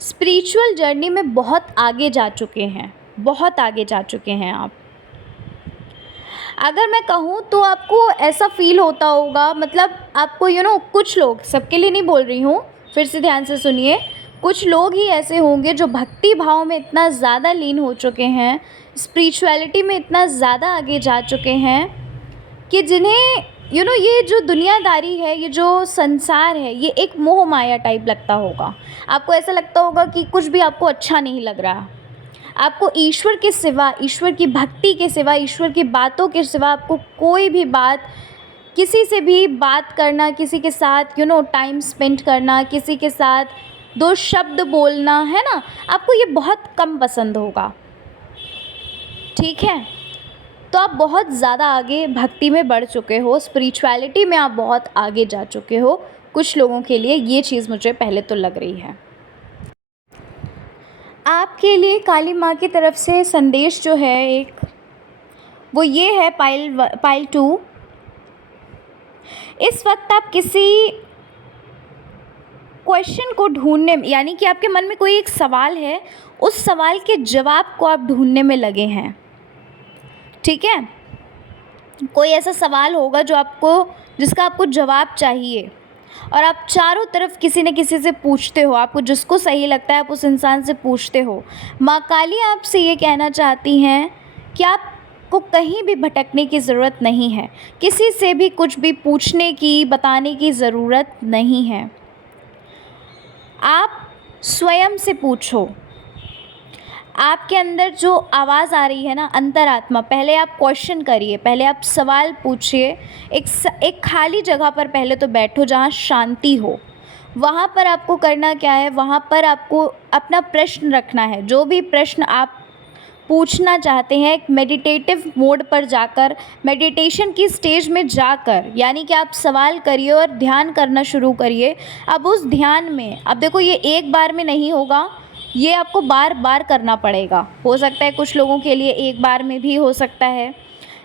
स्पिरिचुअल जर्नी में बहुत आगे जा चुके हैं, बहुत आगे जा चुके हैं आप। अगर मैं कहूँ तो आपको ऐसा फील होता होगा, मतलब आपको कुछ लोग, सबके लिए नहीं बोल रही हूँ, फिर से ध्यान से सुनिए, कुछ लोग ही ऐसे होंगे जो भक्ति भाव में इतना ज़्यादा लीन हो चुके हैं, स्पिरिचुअलिटी में इतना ज़्यादा आगे जा चुके हैं कि जिन्हें ये जो दुनियादारी है, ये जो संसार है, ये एक मोह माया टाइप लगता होगा। आपको ऐसा लगता होगा कि कुछ भी आपको अच्छा नहीं लग रहा, आपको ईश्वर के सिवा, ईश्वर की भक्ति के सिवा, ईश्वर की बातों के सिवा आपको कोई भी बात, किसी से भी बात करना, किसी के साथ टाइम स्पेंड करना, किसी के साथ 2 शब्द बोलना, है ना, आपको ये बहुत कम पसंद होगा। ठीक है, तो आप बहुत ज़्यादा आगे भक्ति में बढ़ चुके हो, स्पिरिचुअलिटी में आप बहुत आगे जा चुके हो। कुछ लोगों के लिए ये चीज़ मुझे पहले तो लग रही है। आपके लिए काली माँ की तरफ से संदेश जो है एक, वो ये है पाइल 2, इस वक्त आप किसी क्वेश्चन को ढूंढने में, यानी कि आपके मन में कोई एक सवाल है, उस सवाल के जवाब को आप ढूंढने में लगे हैं। ठीक है, कोई ऐसा सवाल होगा जिसका आपको जवाब चाहिए, और आप चारों तरफ किसी न किसी से पूछते हो, आपको जिसको सही लगता है आप उस इंसान से पूछते हो। माँ काली आपसे ये कहना चाहती हैं कि आपको कहीं भी भटकने की ज़रूरत नहीं है, किसी से भी कुछ भी पूछने की, बताने की ज़रूरत नहीं है। आप स्वयं से पूछो। आपके अंदर जो आवाज़ आ रही है ना, अंतरात्मा, पहले आप क्वेश्चन करिए, पहले आप सवाल पूछिए। एक खाली जगह पर पहले तो बैठो जहाँ शांति हो। वहाँ पर आपको करना क्या है, वहाँ पर आपको अपना प्रश्न रखना है। जो भी प्रश्न आप पूछना चाहते हैं, एक मेडिटेटिव मोड पर जाकर, मेडिटेशन की स्टेज में जाकर, यानी कि आप सवाल करिए और ध्यान करना शुरू करिए। अब उस ध्यान में, अब देखो ये एक बार में नहीं होगा, ये आपको बार बार करना पड़ेगा। हो सकता है कुछ लोगों के लिए एक बार में भी हो सकता है,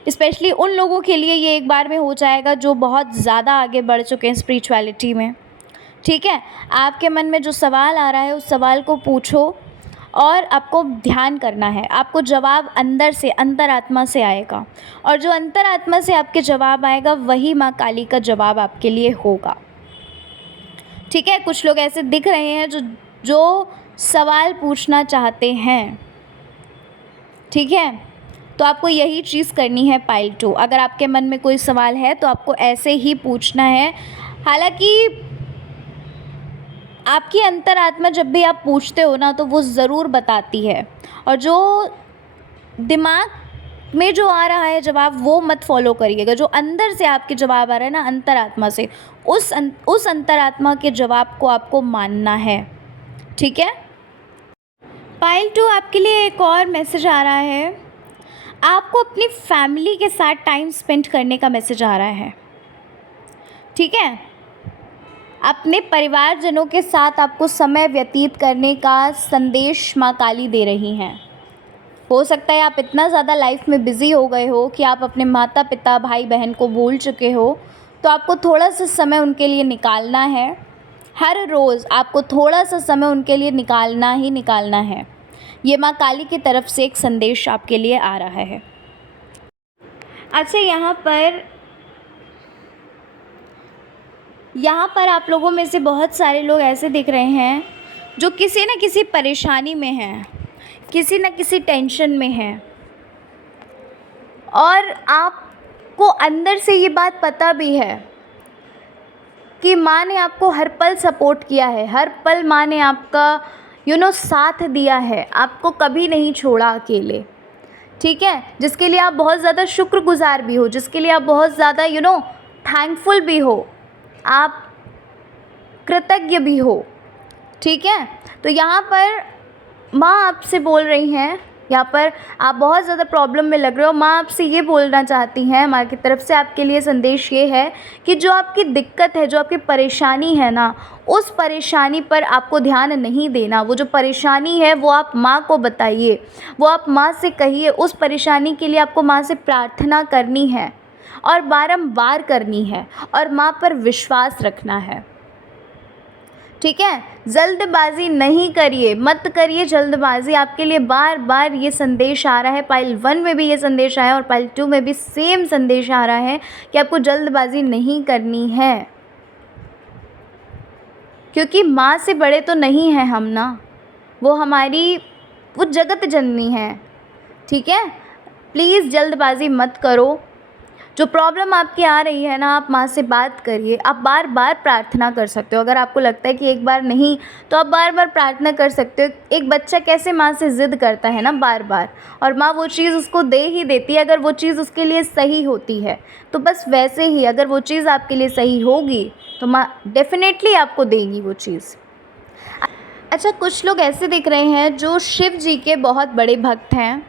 स्पेशली उन लोगों के लिए ये एक बार में हो जाएगा जो बहुत ज़्यादा आगे बढ़ चुके हैं स्पिरिचुअलिटी में। ठीक है, आपके मन में जो सवाल आ रहा है उस सवाल को पूछो और आपको ध्यान करना है। आपको जवाब अंदर से, अंतरात्मा से आएगा, और जो अंतरात्मा से आपके जवाब आएगा वही माँ काली का जवाब आपके लिए होगा। ठीक है, कुछ लोग ऐसे दिख रहे हैं जो सवाल पूछना चाहते हैं। ठीक है, तो आपको यही चीज़ करनी है पाइल 2। अगर आपके मन में कोई सवाल है तो आपको ऐसे ही पूछना है। हालांकि आपकी अंतरात्मा जब भी आप पूछते हो ना तो वो ज़रूर बताती है, और जो दिमाग में जो आ रहा है जवाब वो मत फॉलो करिएगा। जो अंदर से आपके जवाब आ रहा है ना, अंतरात्मा से, उस अंतरात्मा के जवाब को आपको मानना है। ठीक है, पाइल 2 आपके लिए एक और मैसेज आ रहा है। आपको अपनी फैमिली के साथ टाइम स्पेंड करने का मैसेज आ रहा है। ठीक है, अपने परिवारजनों के साथ आपको समय व्यतीत करने का संदेश माँ काली दे रही हैं। हो सकता है आप इतना ज़्यादा लाइफ में बिज़ी हो गए हो कि आप अपने माता पिता, भाई बहन को भूल चुके हो, तो आपको थोड़ा सा समय उनके लिए निकालना है। हर रोज़ आपको थोड़ा सा समय उनके लिए निकालना ही निकालना है। ये माँ काली की तरफ से एक संदेश आपके लिए आ रहा है। अच्छा, यहाँ पर आप लोगों में से बहुत सारे लोग ऐसे दिख रहे हैं जो किसी न किसी परेशानी में हैं, किसी न किसी टेंशन में हैं, और आपको अंदर से ये बात पता भी है कि माँ ने आपको हर पल सपोर्ट किया है, हर पल माँ ने आपका साथ दिया है, आपको कभी नहीं छोड़ा अकेले। ठीक है, जिसके लिए आप बहुत ज़्यादा शुक्रगुजार भी हो, जिसके लिए आप बहुत ज़्यादा थैंकफुल भी हो, आप कृतज्ञ भी हो। ठीक है, तो यहाँ पर माँ आपसे बोल रही हैं, यहाँ पर आप बहुत ज़्यादा प्रॉब्लम में लग रहे हो, माँ आपसे ये बोलना चाहती हैं, माँ की तरफ से आपके लिए संदेश ये है कि जो आपकी दिक्कत है, जो आपकी परेशानी है ना, उस परेशानी पर आपको ध्यान नहीं देना। वो जो परेशानी है वो आप माँ को बताइए, वो आप माँ से कहिए। उस परेशानी के लिए आपको माँ से प्रार्थना करनी है और बारंबार करनी है, और माँ पर विश्वास रखना है। ठीक है, जल्दबाजी नहीं करिए, मत करिए जल्दबाजी। आपके लिए बार बार ये संदेश आ रहा है, पाइल 1 में भी ये संदेश आया और पाइल 2 में भी सेम संदेश आ रहा है कि आपको जल्दबाजी नहीं करनी है, क्योंकि माँ से बड़े तो नहीं हैं हम ना, वो जगत जननी है। ठीक है, प्लीज़ जल्दबाजी मत करो। जो प्रॉब्लम आपकी आ रही है ना, आप माँ से बात करिए। आप बार बार प्रार्थना कर सकते हो। अगर आपको लगता है कि एक बार नहीं, तो आप बार बार प्रार्थना कर सकते हो। एक बच्चा कैसे माँ से ज़िद करता है ना बार बार, और माँ वो चीज़ उसको दे ही देती है अगर वो चीज़ उसके लिए सही होती है। तो बस वैसे ही अगर वो चीज़ आपके लिए सही होगी तो माँ डेफिनेटली आपको देगी वो चीज़। अच्छा, कुछ लोग ऐसे दिख रहे हैं जो शिव जी के बहुत बड़े भक्त हैं,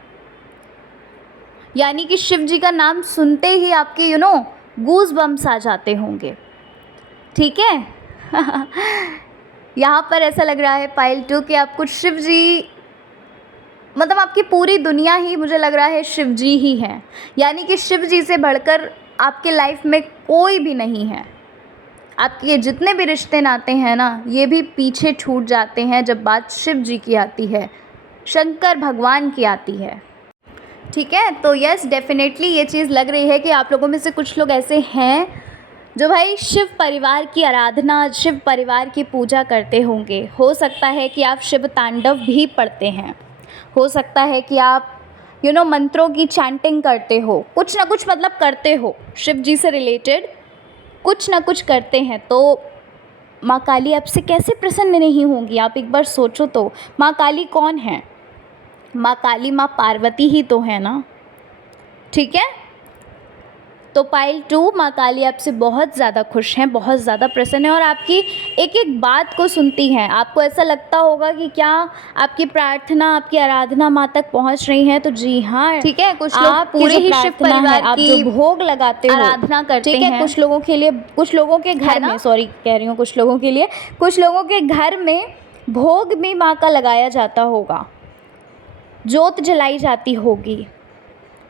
यानी कि शिव जी का नाम सुनते ही आपके गूज़ बम्स आ जाते होंगे। ठीक है यहाँ पर ऐसा लग रहा है पाइल 2 कि आपको शिव जी, मतलब आपकी पूरी दुनिया ही मुझे लग रहा है शिव जी ही हैं, यानी कि शिव जी से बढ़कर आपके लाइफ में कोई भी नहीं है। आपके ये जितने भी रिश्ते नाते हैं ना, ये भी पीछे छूट जाते हैं जब बात शिव जी की आती है, शंकर भगवान की आती है। ठीक है, तो यस, डेफिनेटली ये चीज़ लग रही है कि आप लोगों में से कुछ लोग ऐसे हैं जो भाई शिव परिवार की आराधना, शिव परिवार की पूजा करते होंगे। हो सकता है कि आप शिव तांडव भी पढ़ते हैं, हो सकता है कि आप मंत्रों की चैंटिंग करते हो, कुछ ना कुछ मतलब करते हो, शिव जी से रिलेटेड कुछ ना कुछ करते हैं। तो माँ काली आपसे कैसे प्रसन्न नहीं होंगी? आप एक बार सोचो तो, माँ काली कौन है? माँ काली माँ पार्वती ही तो है ना। ठीक है, तो पाइल 2, माँ काली आपसे बहुत ज़्यादा खुश हैं, बहुत ज़्यादा प्रसन्न हैं और आपकी एक-एक बात को सुनती हैं। आपको ऐसा लगता होगा कि क्या आपकी प्रार्थना, आपकी आराधना माँ तक पहुँच रही है? तो जी हाँ, ठीक है, कुछ लोग आपकी पूरे जो ही शिव प्रार्थना है, परिवार आप की जो भोग लगाते हो, आराधना करते ठीक है, हैं। कुछ लोगों के लिए, कुछ लोगों के घर में, सॉरी कह रही हूँ कुछ लोगों के लिए, कुछ लोगों के घर में भोग भी माँ का लगाया जाता होगा, जोत जलाई जाती होगी,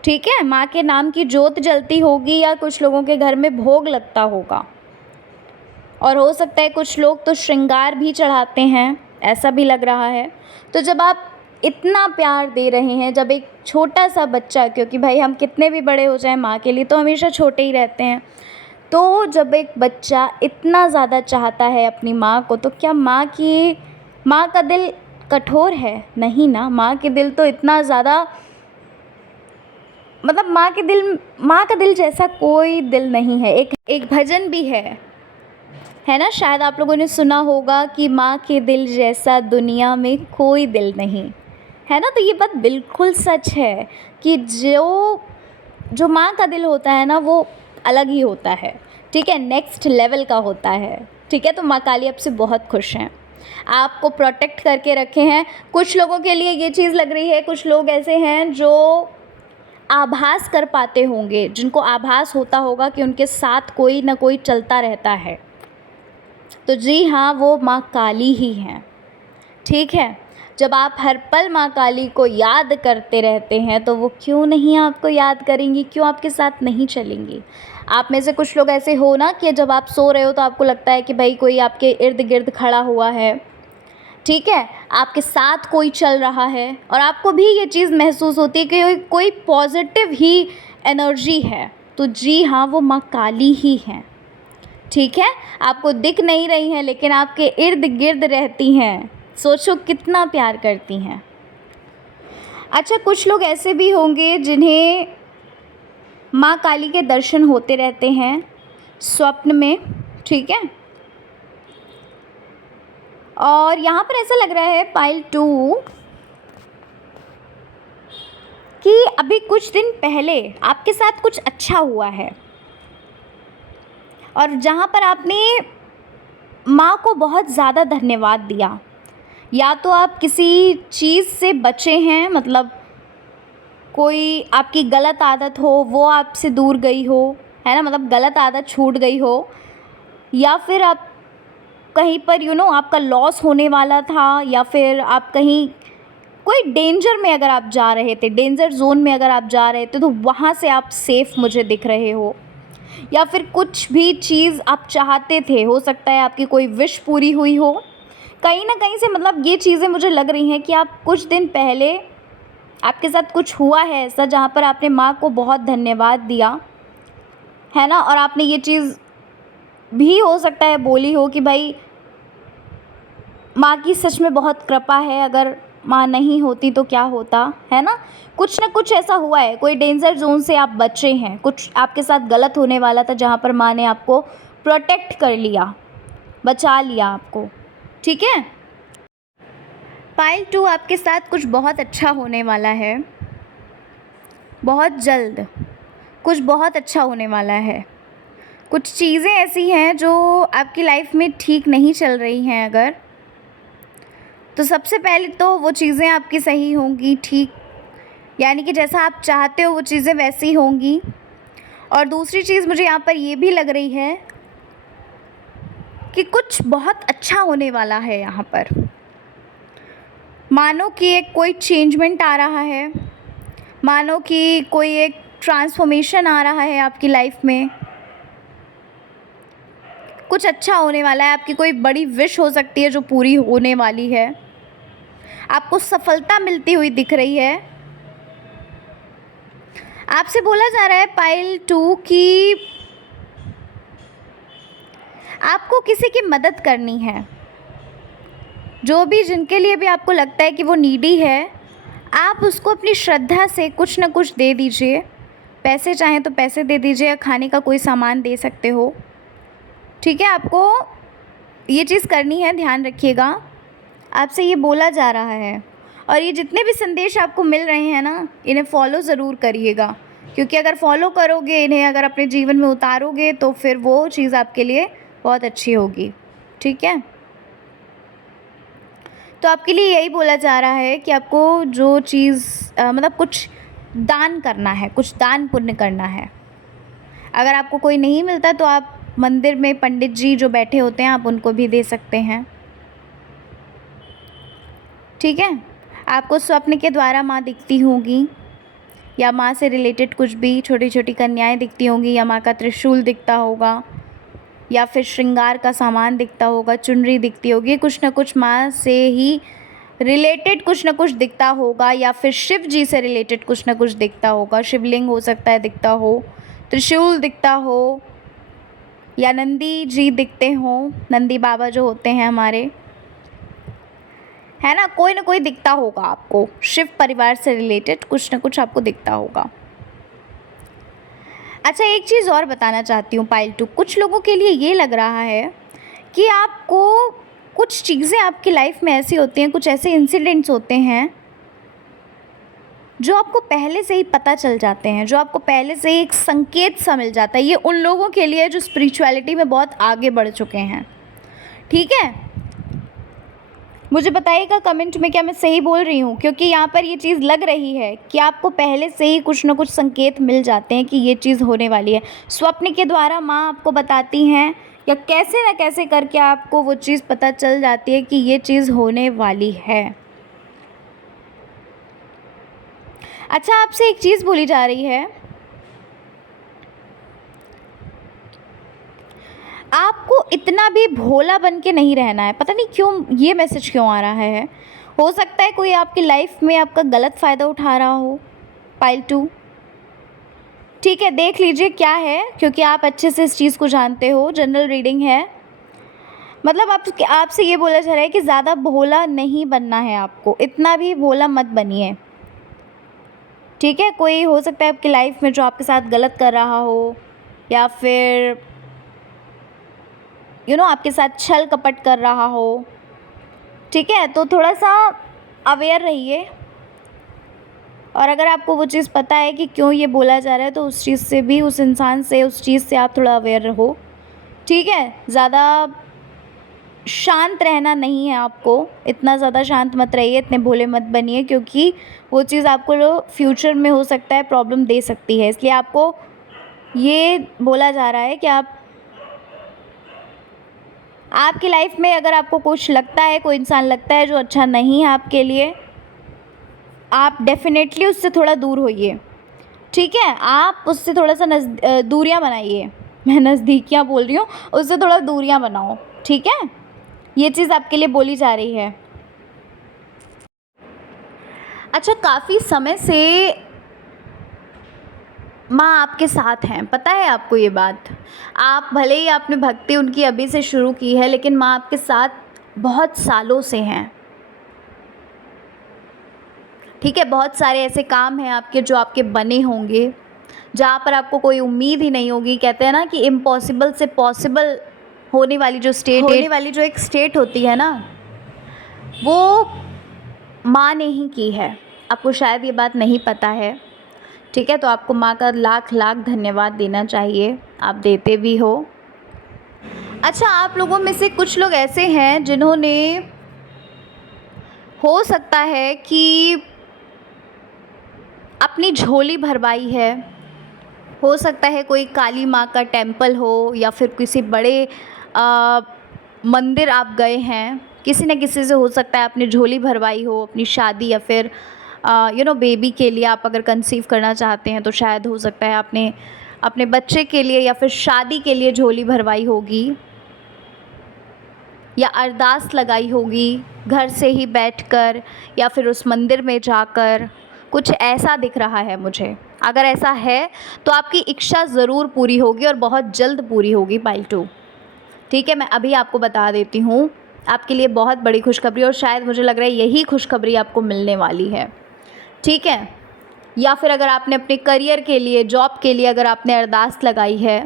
ठीक है, माँ के नाम की जोत जलती होगी या कुछ लोगों के घर में भोग लगता होगा। और हो सकता है कुछ लोग तो श्रृंगार भी चढ़ाते हैं, ऐसा भी लग रहा है। तो जब आप इतना प्यार दे रहे हैं, जब एक छोटा सा बच्चा, क्योंकि भाई हम कितने भी बड़े हो जाएं माँ के लिए तो हमेशा छोटे ही रहते हैं, तो जब एक बच्चा इतना ज़्यादा चाहता है अपनी माँ को, तो क्या माँ का दिल कठोर है? नहीं ना, माँ के दिल तो इतना ज़्यादा, मतलब माँ का दिल जैसा कोई दिल नहीं है। एक भजन भी है ना, शायद आप लोगों ने सुना होगा कि माँ के दिल जैसा दुनिया में कोई दिल नहीं, है ना। तो ये बात बिल्कुल सच है कि जो माँ का दिल होता है ना, वो अलग ही होता है, ठीक है, नेक्स्ट लेवल का होता है, ठीक है। तो माँ काली आपसे बहुत खुश हैं, आपको प्रोटेक्ट करके रखे हैं। कुछ लोगों के लिए ये चीज़ लग रही है, कुछ लोग ऐसे हैं जो आभास कर पाते होंगे, जिनको आभास होता होगा कि उनके साथ कोई ना कोई चलता रहता है, तो जी हाँ, वो माँ काली ही हैं, ठीक है। जब आप हर पल माँ काली को याद करते रहते हैं तो वो क्यों नहीं आपको याद करेंगी, क्यों आपके साथ नहीं चलेंगी। आप में से कुछ लोग ऐसे हो ना कि जब आप सो रहे हो तो आपको लगता है कि भाई कोई आपके इर्द गिर्द खड़ा हुआ है, ठीक है, आपके साथ कोई चल रहा है और आपको भी ये चीज़ महसूस होती है कि कोई पॉजिटिव ही एनर्जी है। तो जी हाँ, वो माँ काली ही हैं, ठीक है। आपको दिख नहीं रही हैं लेकिन आपके इर्द गिर्द रहती हैं, सोचो कितना प्यार करती हैं। अच्छा, कुछ लोग ऐसे भी होंगे जिन्हें माँ काली के दर्शन होते रहते हैं स्वप्न में, ठीक है। और यहाँ पर ऐसा लग रहा है पाइल 2 कि अभी कुछ दिन पहले आपके साथ कुछ अच्छा हुआ है और जहाँ पर आपने माँ को बहुत ज़्यादा धन्यवाद दिया, या तो आप किसी चीज़ से बचे हैं, मतलब कोई आपकी गलत आदत हो वो आपसे दूर गई हो, है ना, मतलब गलत आदत छूट गई हो, या फिर आप कहीं पर आपका लॉस होने वाला था, या फिर आप कहीं कोई डेंजर में अगर आप जा रहे थे, डेंजर जोन में अगर आप जा रहे थे तो वहाँ से आप सेफ़ मुझे दिख रहे हो, या फिर कुछ भी चीज़ आप चाहते थे, हो सकता है आपकी कोई विश पूरी हुई हो, कहीं ना कहीं से, मतलब ये चीज़ें मुझे लग रही हैं कि आप कुछ दिन पहले आपके साथ कुछ हुआ है ऐसा जहाँ पर आपने माँ को बहुत धन्यवाद दिया, है ना, और आपने ये चीज़ भी हो सकता है बोली हो कि भाई माँ की सच में बहुत कृपा है, अगर माँ नहीं होती तो क्या होता, है ना। कुछ ना कुछ ऐसा हुआ है, कोई डेंजर जोन से आप बचे हैं, कुछ आपके साथ गलत होने वाला था जहाँ पर माँ ने आपको प्रोटेक्ट कर लिया, बचा लिया आपको, ठीक है। पाइल 2, आपके साथ कुछ बहुत अच्छा होने वाला है, बहुत जल्द कुछ बहुत अच्छा होने वाला है। कुछ चीज़ें ऐसी हैं जो आपकी लाइफ में ठीक नहीं चल रही हैं अगर, तो सबसे पहले तो वो चीज़ें आपकी सही होंगी, ठीक, यानी कि जैसा आप चाहते हो वो चीज़ें वैसी होंगी। और दूसरी चीज़ मुझे यहाँ पर ये भी लग रही है कि कुछ बहुत अच्छा होने वाला है यहाँ पर, मानो कि एक कोई चेंजमेंट आ रहा है, मानो कि कोई एक ट्रांसफॉर्मेशन आ रहा है आपकी लाइफ में, कुछ अच्छा होने वाला है। आपकी कोई बड़ी विश हो सकती है जो पूरी होने वाली है, आपको सफलता मिलती हुई दिख रही है। आपसे बोला जा रहा है पाइल 2 कि आपको किसी की मदद करनी है, जो भी, जिनके लिए भी आपको लगता है कि वो नीडी है, आप उसको अपनी श्रद्धा से कुछ ना कुछ दे दीजिए। पैसे चाहें तो पैसे दे दीजिए, या खाने का कोई सामान दे सकते हो, ठीक है। आपको ये चीज़ करनी है, ध्यान रखिएगा, आपसे ये बोला जा रहा है। और ये जितने भी संदेश आपको मिल रहे हैं ना, इन्हें फॉलो ज़रूर करिएगा, क्योंकि अगर फॉलो करोगे इन्हें, अगर अपने जीवन में उतारोगे तो फिर वो चीज़ आपके लिए बहुत अच्छी होगी। ठीक है, तो आपके लिए यही बोला जा रहा है कि आपको जो चीज़ मतलब कुछ दान करना है, कुछ दान पुण्य करना है। अगर आपको कोई नहीं मिलता तो आप मंदिर में पंडित जी जो बैठे होते हैं आप उनको भी दे सकते हैं। ठीक है, आपको स्वप्न के द्वारा माँ दिखती होगी, या माँ से रिलेटेड कुछ भी छोटी छोटी कन्याएं दिखती होंगी, या माँ का त्रिशूल दिखता होगा, या फिर श्रृंगार का सामान दिखता होगा, चुनरी दिखती होगी, कुछ ना कुछ माँ से ही रिलेटेड कुछ ना कुछ दिखता होगा, या फिर शिव जी से रिलेटेड कुछ ना कुछ दिखता होगा। शिवलिंग हो सकता है दिखता हो, त्रिशूल दिखता हो, या नंदी जी दिखते हों, नंदी बाबा जो होते हैं हमारे, है ना, कोई ना कोई दिखता होगा आपको। शिव परिवार से रिलेटेड कुछ ना कुछ आपको दिखता होगा। अच्छा, एक चीज़ और बताना चाहती हूँ पाइल 2, कुछ लोगों के लिए ये लग रहा है कि आपको कुछ चीज़ें आपकी लाइफ में ऐसी होती हैं, कुछ ऐसे इंसिडेंट्स होते हैं जो आपको पहले से ही पता चल जाते हैं, जो आपको पहले से ही एक संकेत सा मिल जाता है। ये उन लोगों के लिए जो स्पिरिचुअलिटी में बहुत आगे बढ़ चुके हैं। ठीक है, मुझे बताइएगा कमेंट में क्या मैं सही बोल रही हूँ, क्योंकि यहाँ पर ये चीज़ लग रही है कि आपको पहले से ही कुछ ना कुछ संकेत मिल जाते हैं कि ये चीज़ होने वाली है। स्वप्न के द्वारा माँ आपको बताती हैं, या कैसे ना कैसे करके आपको वो चीज़ पता चल जाती है कि ये चीज़ होने वाली है। अच्छा, आपसे एक चीज़ बोली जा रही है, आपको इतना भी भोला बन के नहीं रहना है। पता नहीं क्यों ये मैसेज क्यों आ रहा है। हो सकता है कोई आपकी लाइफ में आपका गलत फ़ायदा उठा रहा हो पाइल 2। ठीक है, देख लीजिए क्या है, क्योंकि आप अच्छे से इस चीज़ को जानते हो। जनरल रीडिंग है, मतलब आपसे ये बोला जा रहा है कि ज़्यादा भोला नहीं बनना है आपको, इतना भी भोला मत बनिए। ठीक है, कोई हो सकता है आपकी लाइफ में जो आपके साथ गलत कर रहा हो, या फिर आपके साथ छल कपट कर रहा हो। ठीक है, तो थोड़ा सा अवेयर रहिए, और अगर आपको वो चीज़ पता है कि क्यों ये बोला जा रहा है तो उस चीज़ से भी, उस इंसान से, उस चीज़ से आप थोड़ा अवेयर रहो। ठीक है, ज़्यादा शांत रहना नहीं है आपको, इतना ज़्यादा शांत मत रहिए, इतने भोले मत बनिए, क्योंकि वो चीज़ आपको फ्यूचर में हो सकता है प्रॉब्लम दे सकती है। इसलिए आपको ये बोला जा रहा है कि आपकी लाइफ में अगर आपको कुछ लगता है, कोई इंसान लगता है जो अच्छा नहीं है आपके लिए, आप डेफिनेटली उससे थोड़ा दूर होइए। ठीक है, आप उससे थोड़ा सा दूरियां बनाइए। मैं नज़दीकियां बोल रही हूँ, उससे थोड़ा दूरियां बनाओ। ठीक है, ये चीज़ आपके लिए बोली जा रही है। अच्छा, काफ़ी समय से माँ आपके साथ हैं, पता है आपको ये बात। आप भले ही आपने भक्ति उनकी अभी से शुरू की है, लेकिन माँ आपके साथ बहुत सालों से हैं। ठीक है, बहुत सारे ऐसे काम हैं आपके जो आपके बने होंगे, जहाँ पर आपको कोई उम्मीद ही नहीं होगी। कहते हैं ना कि इम्पॉसिबल से पॉसिबल होने वाली जो एक स्टेट होती है ना, वो माँ ने ही की है। आपको शायद ये बात नहीं पता है। ठीक है, तो आपको माँ का लाख लाख धन्यवाद देना चाहिए, आप देते भी हो। अच्छा, आप लोगों में से कुछ लोग ऐसे हैं जिन्होंने, हो सकता है कि अपनी झोली भरवाई है। हो सकता है कोई काली माँ का टेम्पल हो, या फिर किसी बड़े मंदिर आप गए हैं, किसी न किसी से हो सकता है आपने झोली भरवाई हो अपनी शादी, या फिर बेबी के लिए। आप अगर कंसीव करना चाहते हैं तो शायद हो सकता है आपने अपने बच्चे के लिए या फिर शादी के लिए झोली भरवाई होगी, या अरदास लगाई होगी घर से ही बैठकर, या फिर उस मंदिर में जाकर। कुछ ऐसा दिख रहा है मुझे। अगर ऐसा है तो आपकी इच्छा ज़रूर पूरी होगी, और बहुत जल्द पूरी होगी पाइल 2। ठीक है, मैं अभी आपको बता देती हूँ, आपके लिए बहुत बड़ी खुशखबरी, और शायद मुझे लग रहा है यही खुशखबरी आपको मिलने वाली है। ठीक है, या फिर अगर आपने अपने करियर के लिए, जॉब के लिए अगर आपने अरदास लगाई है,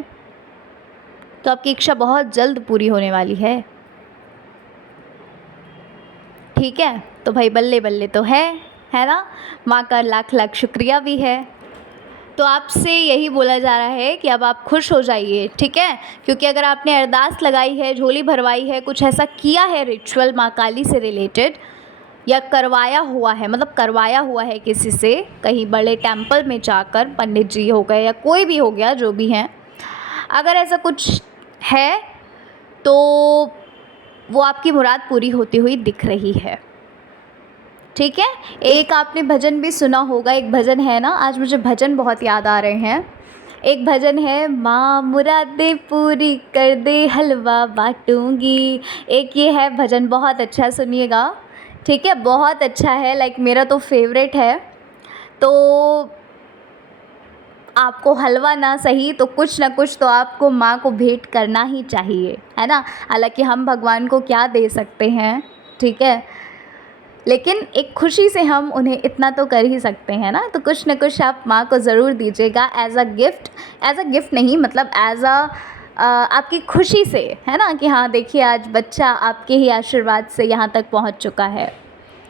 तो आपकी इच्छा बहुत जल्द पूरी होने वाली है। ठीक है, तो भाई बल्ले बल्ले तो है ना। माँ का लाख लाख शुक्रिया भी है। तो आपसे यही बोला जा रहा है कि अब आप खुश हो जाइए, ठीक है। क्योंकि अगर आपने अरदास लगाई है, झोली भरवाई है, कुछ ऐसा किया है रिचुअल माँ काली से रिलेटेड, या करवाया हुआ है, मतलब करवाया हुआ है किसी से, कहीं बड़े टेम्पल में जाकर, पंडित जी हो गए या कोई भी हो गया, जो भी हैं, अगर ऐसा कुछ है तो वो आपकी मुराद पूरी होती हुई दिख रही है, ठीक है। एक आपने भजन भी सुना होगा, एक भजन है ना, आज मुझे भजन बहुत याद आ रहे हैं। एक भजन है, माँ मुरादें पूरी कर दे, हलवा बांटूंगी। एक ये है भजन, बहुत अच्छा, सुनिएगा, ठीक है, बहुत अच्छा है, लाइक मेरा तो फेवरेट है। तो आपको हलवा ना सही तो कुछ ना कुछ तो आपको माँ को भेंट करना ही चाहिए, है ना। हालांकि हम भगवान को क्या दे सकते हैं, ठीक है, लेकिन एक खुशी से हम उन्हें इतना तो कर ही सकते हैं ना। तो कुछ न कुछ आप माँ को ज़रूर दीजिएगा एज़ अ गिफ्ट नहीं, मतलब एज़ अ आपकी खुशी से, है ना, कि हाँ देखिए आज बच्चा आपके ही आशीर्वाद से यहाँ तक पहुँच चुका है,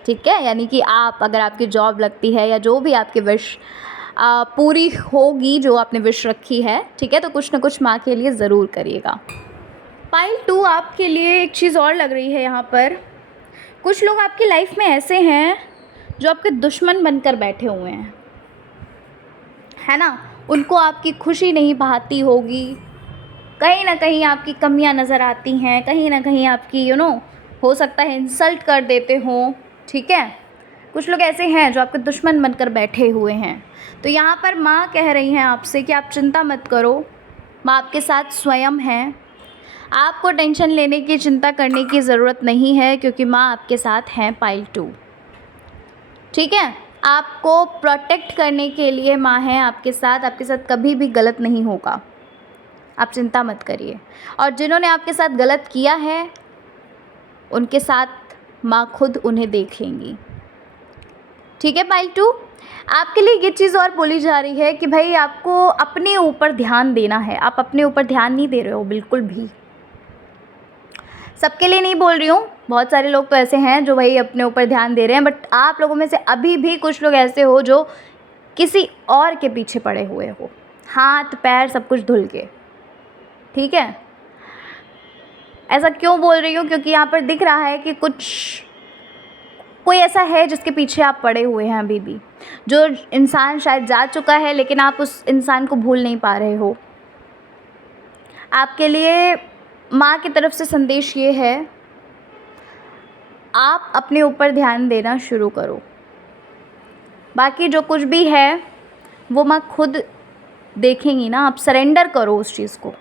ठीक है। यानी कि आप, अगर आपकी जॉब लगती है या जो भी आपकी विश पूरी होगी, जो आपने विश रखी है, ठीक है, तो कुछ न कुछ माँ के लिए ज़रूर करिएगा। पाइल 2 आपके लिए एक चीज़ और लग रही है यहाँ पर। कुछ लोग आपकी लाइफ में ऐसे हैं जो आपके दुश्मन बनकर बैठे हुए हैं, है ना। उनको आपकी खुशी नहीं भाती होगी, कहीं ना कहीं आपकी कमियां नज़र आती हैं, कहीं ना कहीं आपकी हो सकता है इंसल्ट कर देते हों, ठीक है। कुछ लोग ऐसे हैं जो आपके दुश्मन बनकर बैठे हुए हैं। तो यहाँ पर माँ कह रही हैं आपसे कि आप चिंता मत करो, माँ आपके साथ स्वयं हैं, आपको टेंशन लेने की, चिंता करने की ज़रूरत नहीं है, क्योंकि माँ आपके साथ हैं पाइल 2, ठीक है। आपको प्रोटेक्ट करने के लिए माँ है आपके साथ कभी भी गलत नहीं होगा, आप चिंता मत करिए। और जिन्होंने आपके साथ गलत किया है उनके साथ माँ खुद उन्हें देख लेंगी, ठीक है। पाइल 2 आपके लिए ये चीज़ और बोली जा रही है कि भाई आपको अपने ऊपर ध्यान देना है, आप अपने ऊपर ध्यान नहीं दे रहे हो बिल्कुल भी। सबके लिए नहीं बोल रही हूँ, बहुत सारे लोग तो ऐसे हैं जो भाई अपने ऊपर ध्यान दे रहे हैं, बट आप लोगों में से अभी भी कुछ लोग ऐसे हो जो किसी और के पीछे पड़े हुए हो, हाथ पैर सब कुछ धुल के, ठीक है। ऐसा क्यों बोल रही हूँ, क्योंकि यहाँ पर दिख रहा है कि कोई ऐसा है जिसके पीछे आप पड़े हुए हैं अभी भी, जो इंसान शायद जा चुका है लेकिन आप उस इंसान को भूल नहीं पा रहे हो। आपके लिए माँ की तरफ से संदेश ये है, आप अपने ऊपर ध्यान देना शुरू करो, बाकी जो कुछ भी है वो माँ खुद देखेंगी ना। आप सरेंडर करो, उस चीज़ को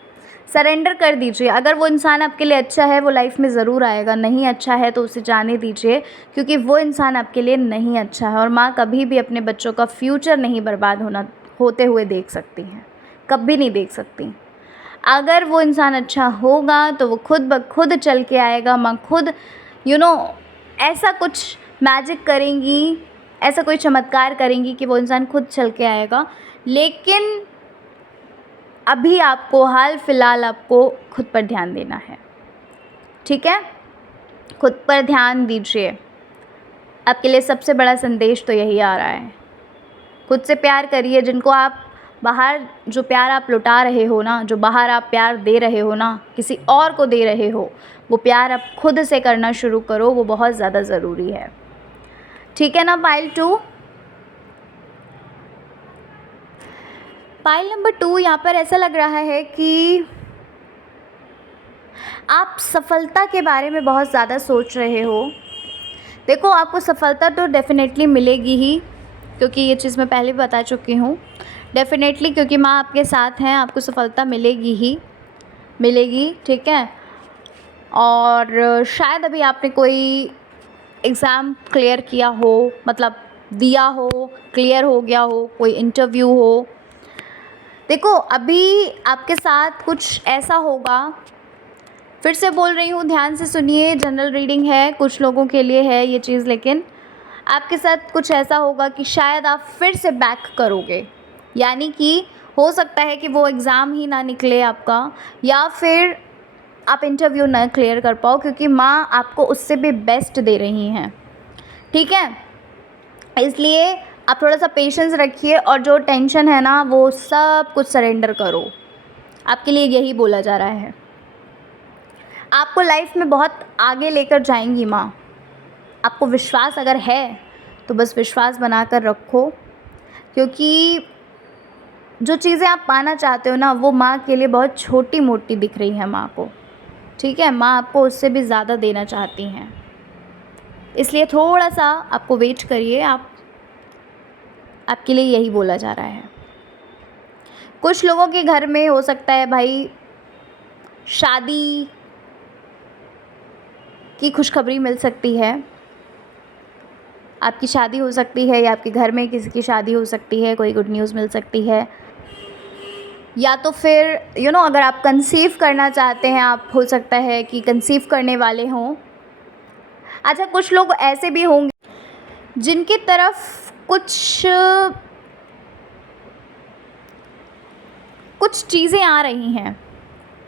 सरेंडर कर दीजिए। अगर वो इंसान आपके लिए अच्छा है वो लाइफ में ज़रूर आएगा, नहीं अच्छा है तो उसे जाने दीजिए, क्योंकि वो इंसान आपके लिए नहीं अच्छा है। और माँ कभी भी अपने बच्चों का फ्यूचर नहीं बर्बाद होते हुए देख सकती हैं, कभी नहीं देख सकती। अगर वो इंसान अच्छा होगा तो वो खुद ब खुद चल के आएगा, माँ खुद ऐसा कुछ मैजिक करेंगी, ऐसा कोई चमत्कार करेंगी कि वो इंसान खुद चल के आएगा। लेकिन अभी आपको, हाल फिलहाल आपको खुद पर ध्यान देना है, ठीक है। खुद पर ध्यान दीजिए, आपके लिए सबसे बड़ा संदेश तो यही आ रहा है। खुद से प्यार करिए, जिनको आप बाहर, जो प्यार आप लुटा रहे हो ना, जो बाहर आप प्यार दे रहे हो ना, किसी और को दे रहे हो, वो प्यार आप खुद से करना शुरू करो, वो बहुत ज़्यादा ज़रूरी है, ठीक है ना। पाइल 2, पाइल नंबर 2 यहाँ पर ऐसा लग रहा है कि आप सफलता के बारे में बहुत ज़्यादा सोच रहे हो। देखो, आपको सफलता तो डेफिनेटली मिलेगी ही, क्योंकि ये चीज़ मैं पहले बता चुकी हूँ। डेफिनेटली, क्योंकि माँ आपके साथ हैं, आपको सफलता मिलेगी ही मिलेगी, ठीक है। और शायद अभी आपने कोई एग्ज़ाम क्लियर किया हो, मतलब दिया हो, क्लियर हो गया हो, कोई इंटरव्यू हो। देखो, अभी आपके साथ कुछ ऐसा होगा, फिर से बोल रही हूँ, ध्यान से सुनिए, जनरल रीडिंग है, कुछ लोगों के लिए है ये चीज़, लेकिन आपके साथ कुछ ऐसा होगा कि शायद आप फिर से बैक करोगे। यानी कि हो सकता है कि वो एग्ज़ाम ही ना निकले आपका, या फिर आप इंटरव्यू ना क्लियर कर पाओ, क्योंकि माँ आपको उससे भी बेस्ट दे रही हैं, ठीक है। इसलिए आप थोड़ा सा पेशेंस रखिए और जो टेंशन है ना वो सब कुछ सरेंडर करो। आपके लिए यही बोला जा रहा है। आपको लाइफ में बहुत आगे लेकर जाएंगी माँ। आपको विश्वास अगर है तो बस विश्वास बना कर रखो, क्योंकि जो चीज़ें आप पाना चाहते हो ना वो माँ के लिए बहुत छोटी मोटी दिख रही है माँ को, ठीक है। माँ आपको उससे भी ज़्यादा देना चाहती हैं, इसलिए थोड़ा सा आपको वेट करिए। आपके लिए यही बोला जा रहा है। कुछ लोगों के घर में हो सकता है भाई शादी की खुशखबरी मिल सकती है। आपकी शादी हो सकती है या आपके घर में किसी की शादी हो सकती है, कोई गुड न्यूज़ मिल सकती है। या तो फिर अगर आप कंसीव करना चाहते हैं, आप हो सकता है कि कंसीव करने वाले हों। अच्छा, कुछ लोग ऐसे भी होंगे जिनकी तरफ कुछ चीज़ें आ रही हैं,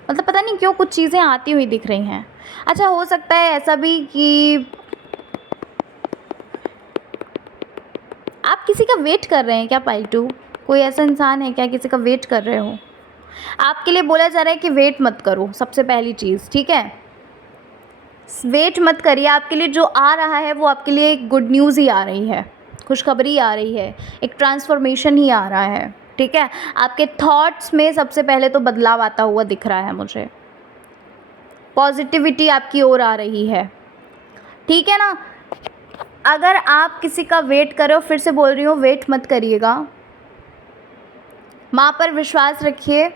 मतलब पता नहीं क्यों कुछ चीज़ें आती हुई दिख रही हैं। अच्छा, हो सकता है ऐसा भी कि आप किसी का वेट कर रहे हैं क्या पाइटू? कोई ऐसा इंसान है क्या किसी का वेट कर रहे हो? आपके लिए बोला जा रहा है कि वेट मत करो, सबसे पहली चीज़, ठीक है। वेट मत करिए। आपके लिए जो आ रहा है वो आपके लिए एक गुड न्यूज़ ही आ रही है, खुशखबरी आ रही है, एक ट्रांसफॉर्मेशन ही आ रहा है, ठीक है। आपके थॉट्स में सबसे पहले तो बदलाव आता हुआ दिख रहा है मुझे। पॉजिटिविटी आपकी ओर आ रही है, ठीक है ना। अगर आप किसी का वेट करो, फिर से बोल रही हूँ, वेट मत करिएगा। माँ पर विश्वास रखिए,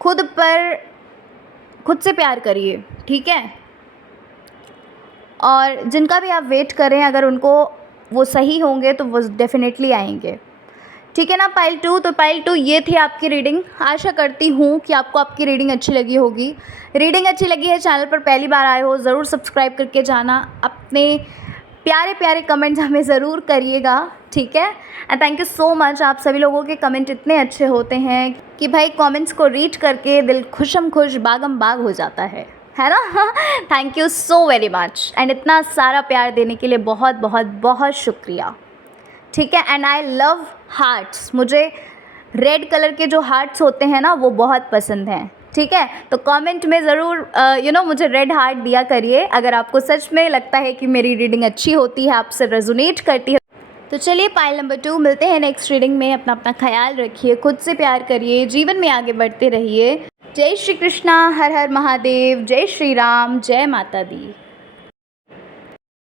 खुद से प्यार करिए, ठीक है। और जिनका भी आप वेट करें, अगर उनको वो सही होंगे तो वो डेफिनेटली आएंगे, ठीक है ना। पाइल 2, तो पाइल 2 ये थी आपकी रीडिंग। आशा करती हूँ कि आपको आपकी रीडिंग अच्छी लगी होगी। रीडिंग अच्छी लगी है, चैनल पर पहली बार आए हो, ज़रूर सब्सक्राइब करके जाना। अपने प्यारे प्यारे कमेंट्स हमें ज़रूर करिएगा, ठीक है। And thank you so much. आप सभी लोगों के कमेंट इतने अच्छे होते हैं कि भाई कमेंट्स को रीड करके दिल खुशम खुश बागम बाग हो जाता है ना। Thank you so very much. And इतना सारा प्यार देने के लिए बहुत बहुत बहुत शुक्रिया, ठीक है। And I love hearts. मुझे रेड कलर के जो हार्ट्स होते हैं ना वो बहुत पसंद हैं, ठीक है। तो कमेंट में ज़रूर मुझे रेड हार्ट दिया करिए अगर आपको सच में लगता है कि मेरी रीडिंग अच्छी होती है, आपसे रेजोनेट करती है। तो चलिए पाइल नंबर 2, मिलते हैं नेक्स्ट रीडिंग में। अपना ख्याल रखिए, खुद से प्यार करिए, जीवन में आगे बढ़ते रहिए। जय श्री कृष्णा, हर हर महादेव, जय श्री राम, जय माता दी।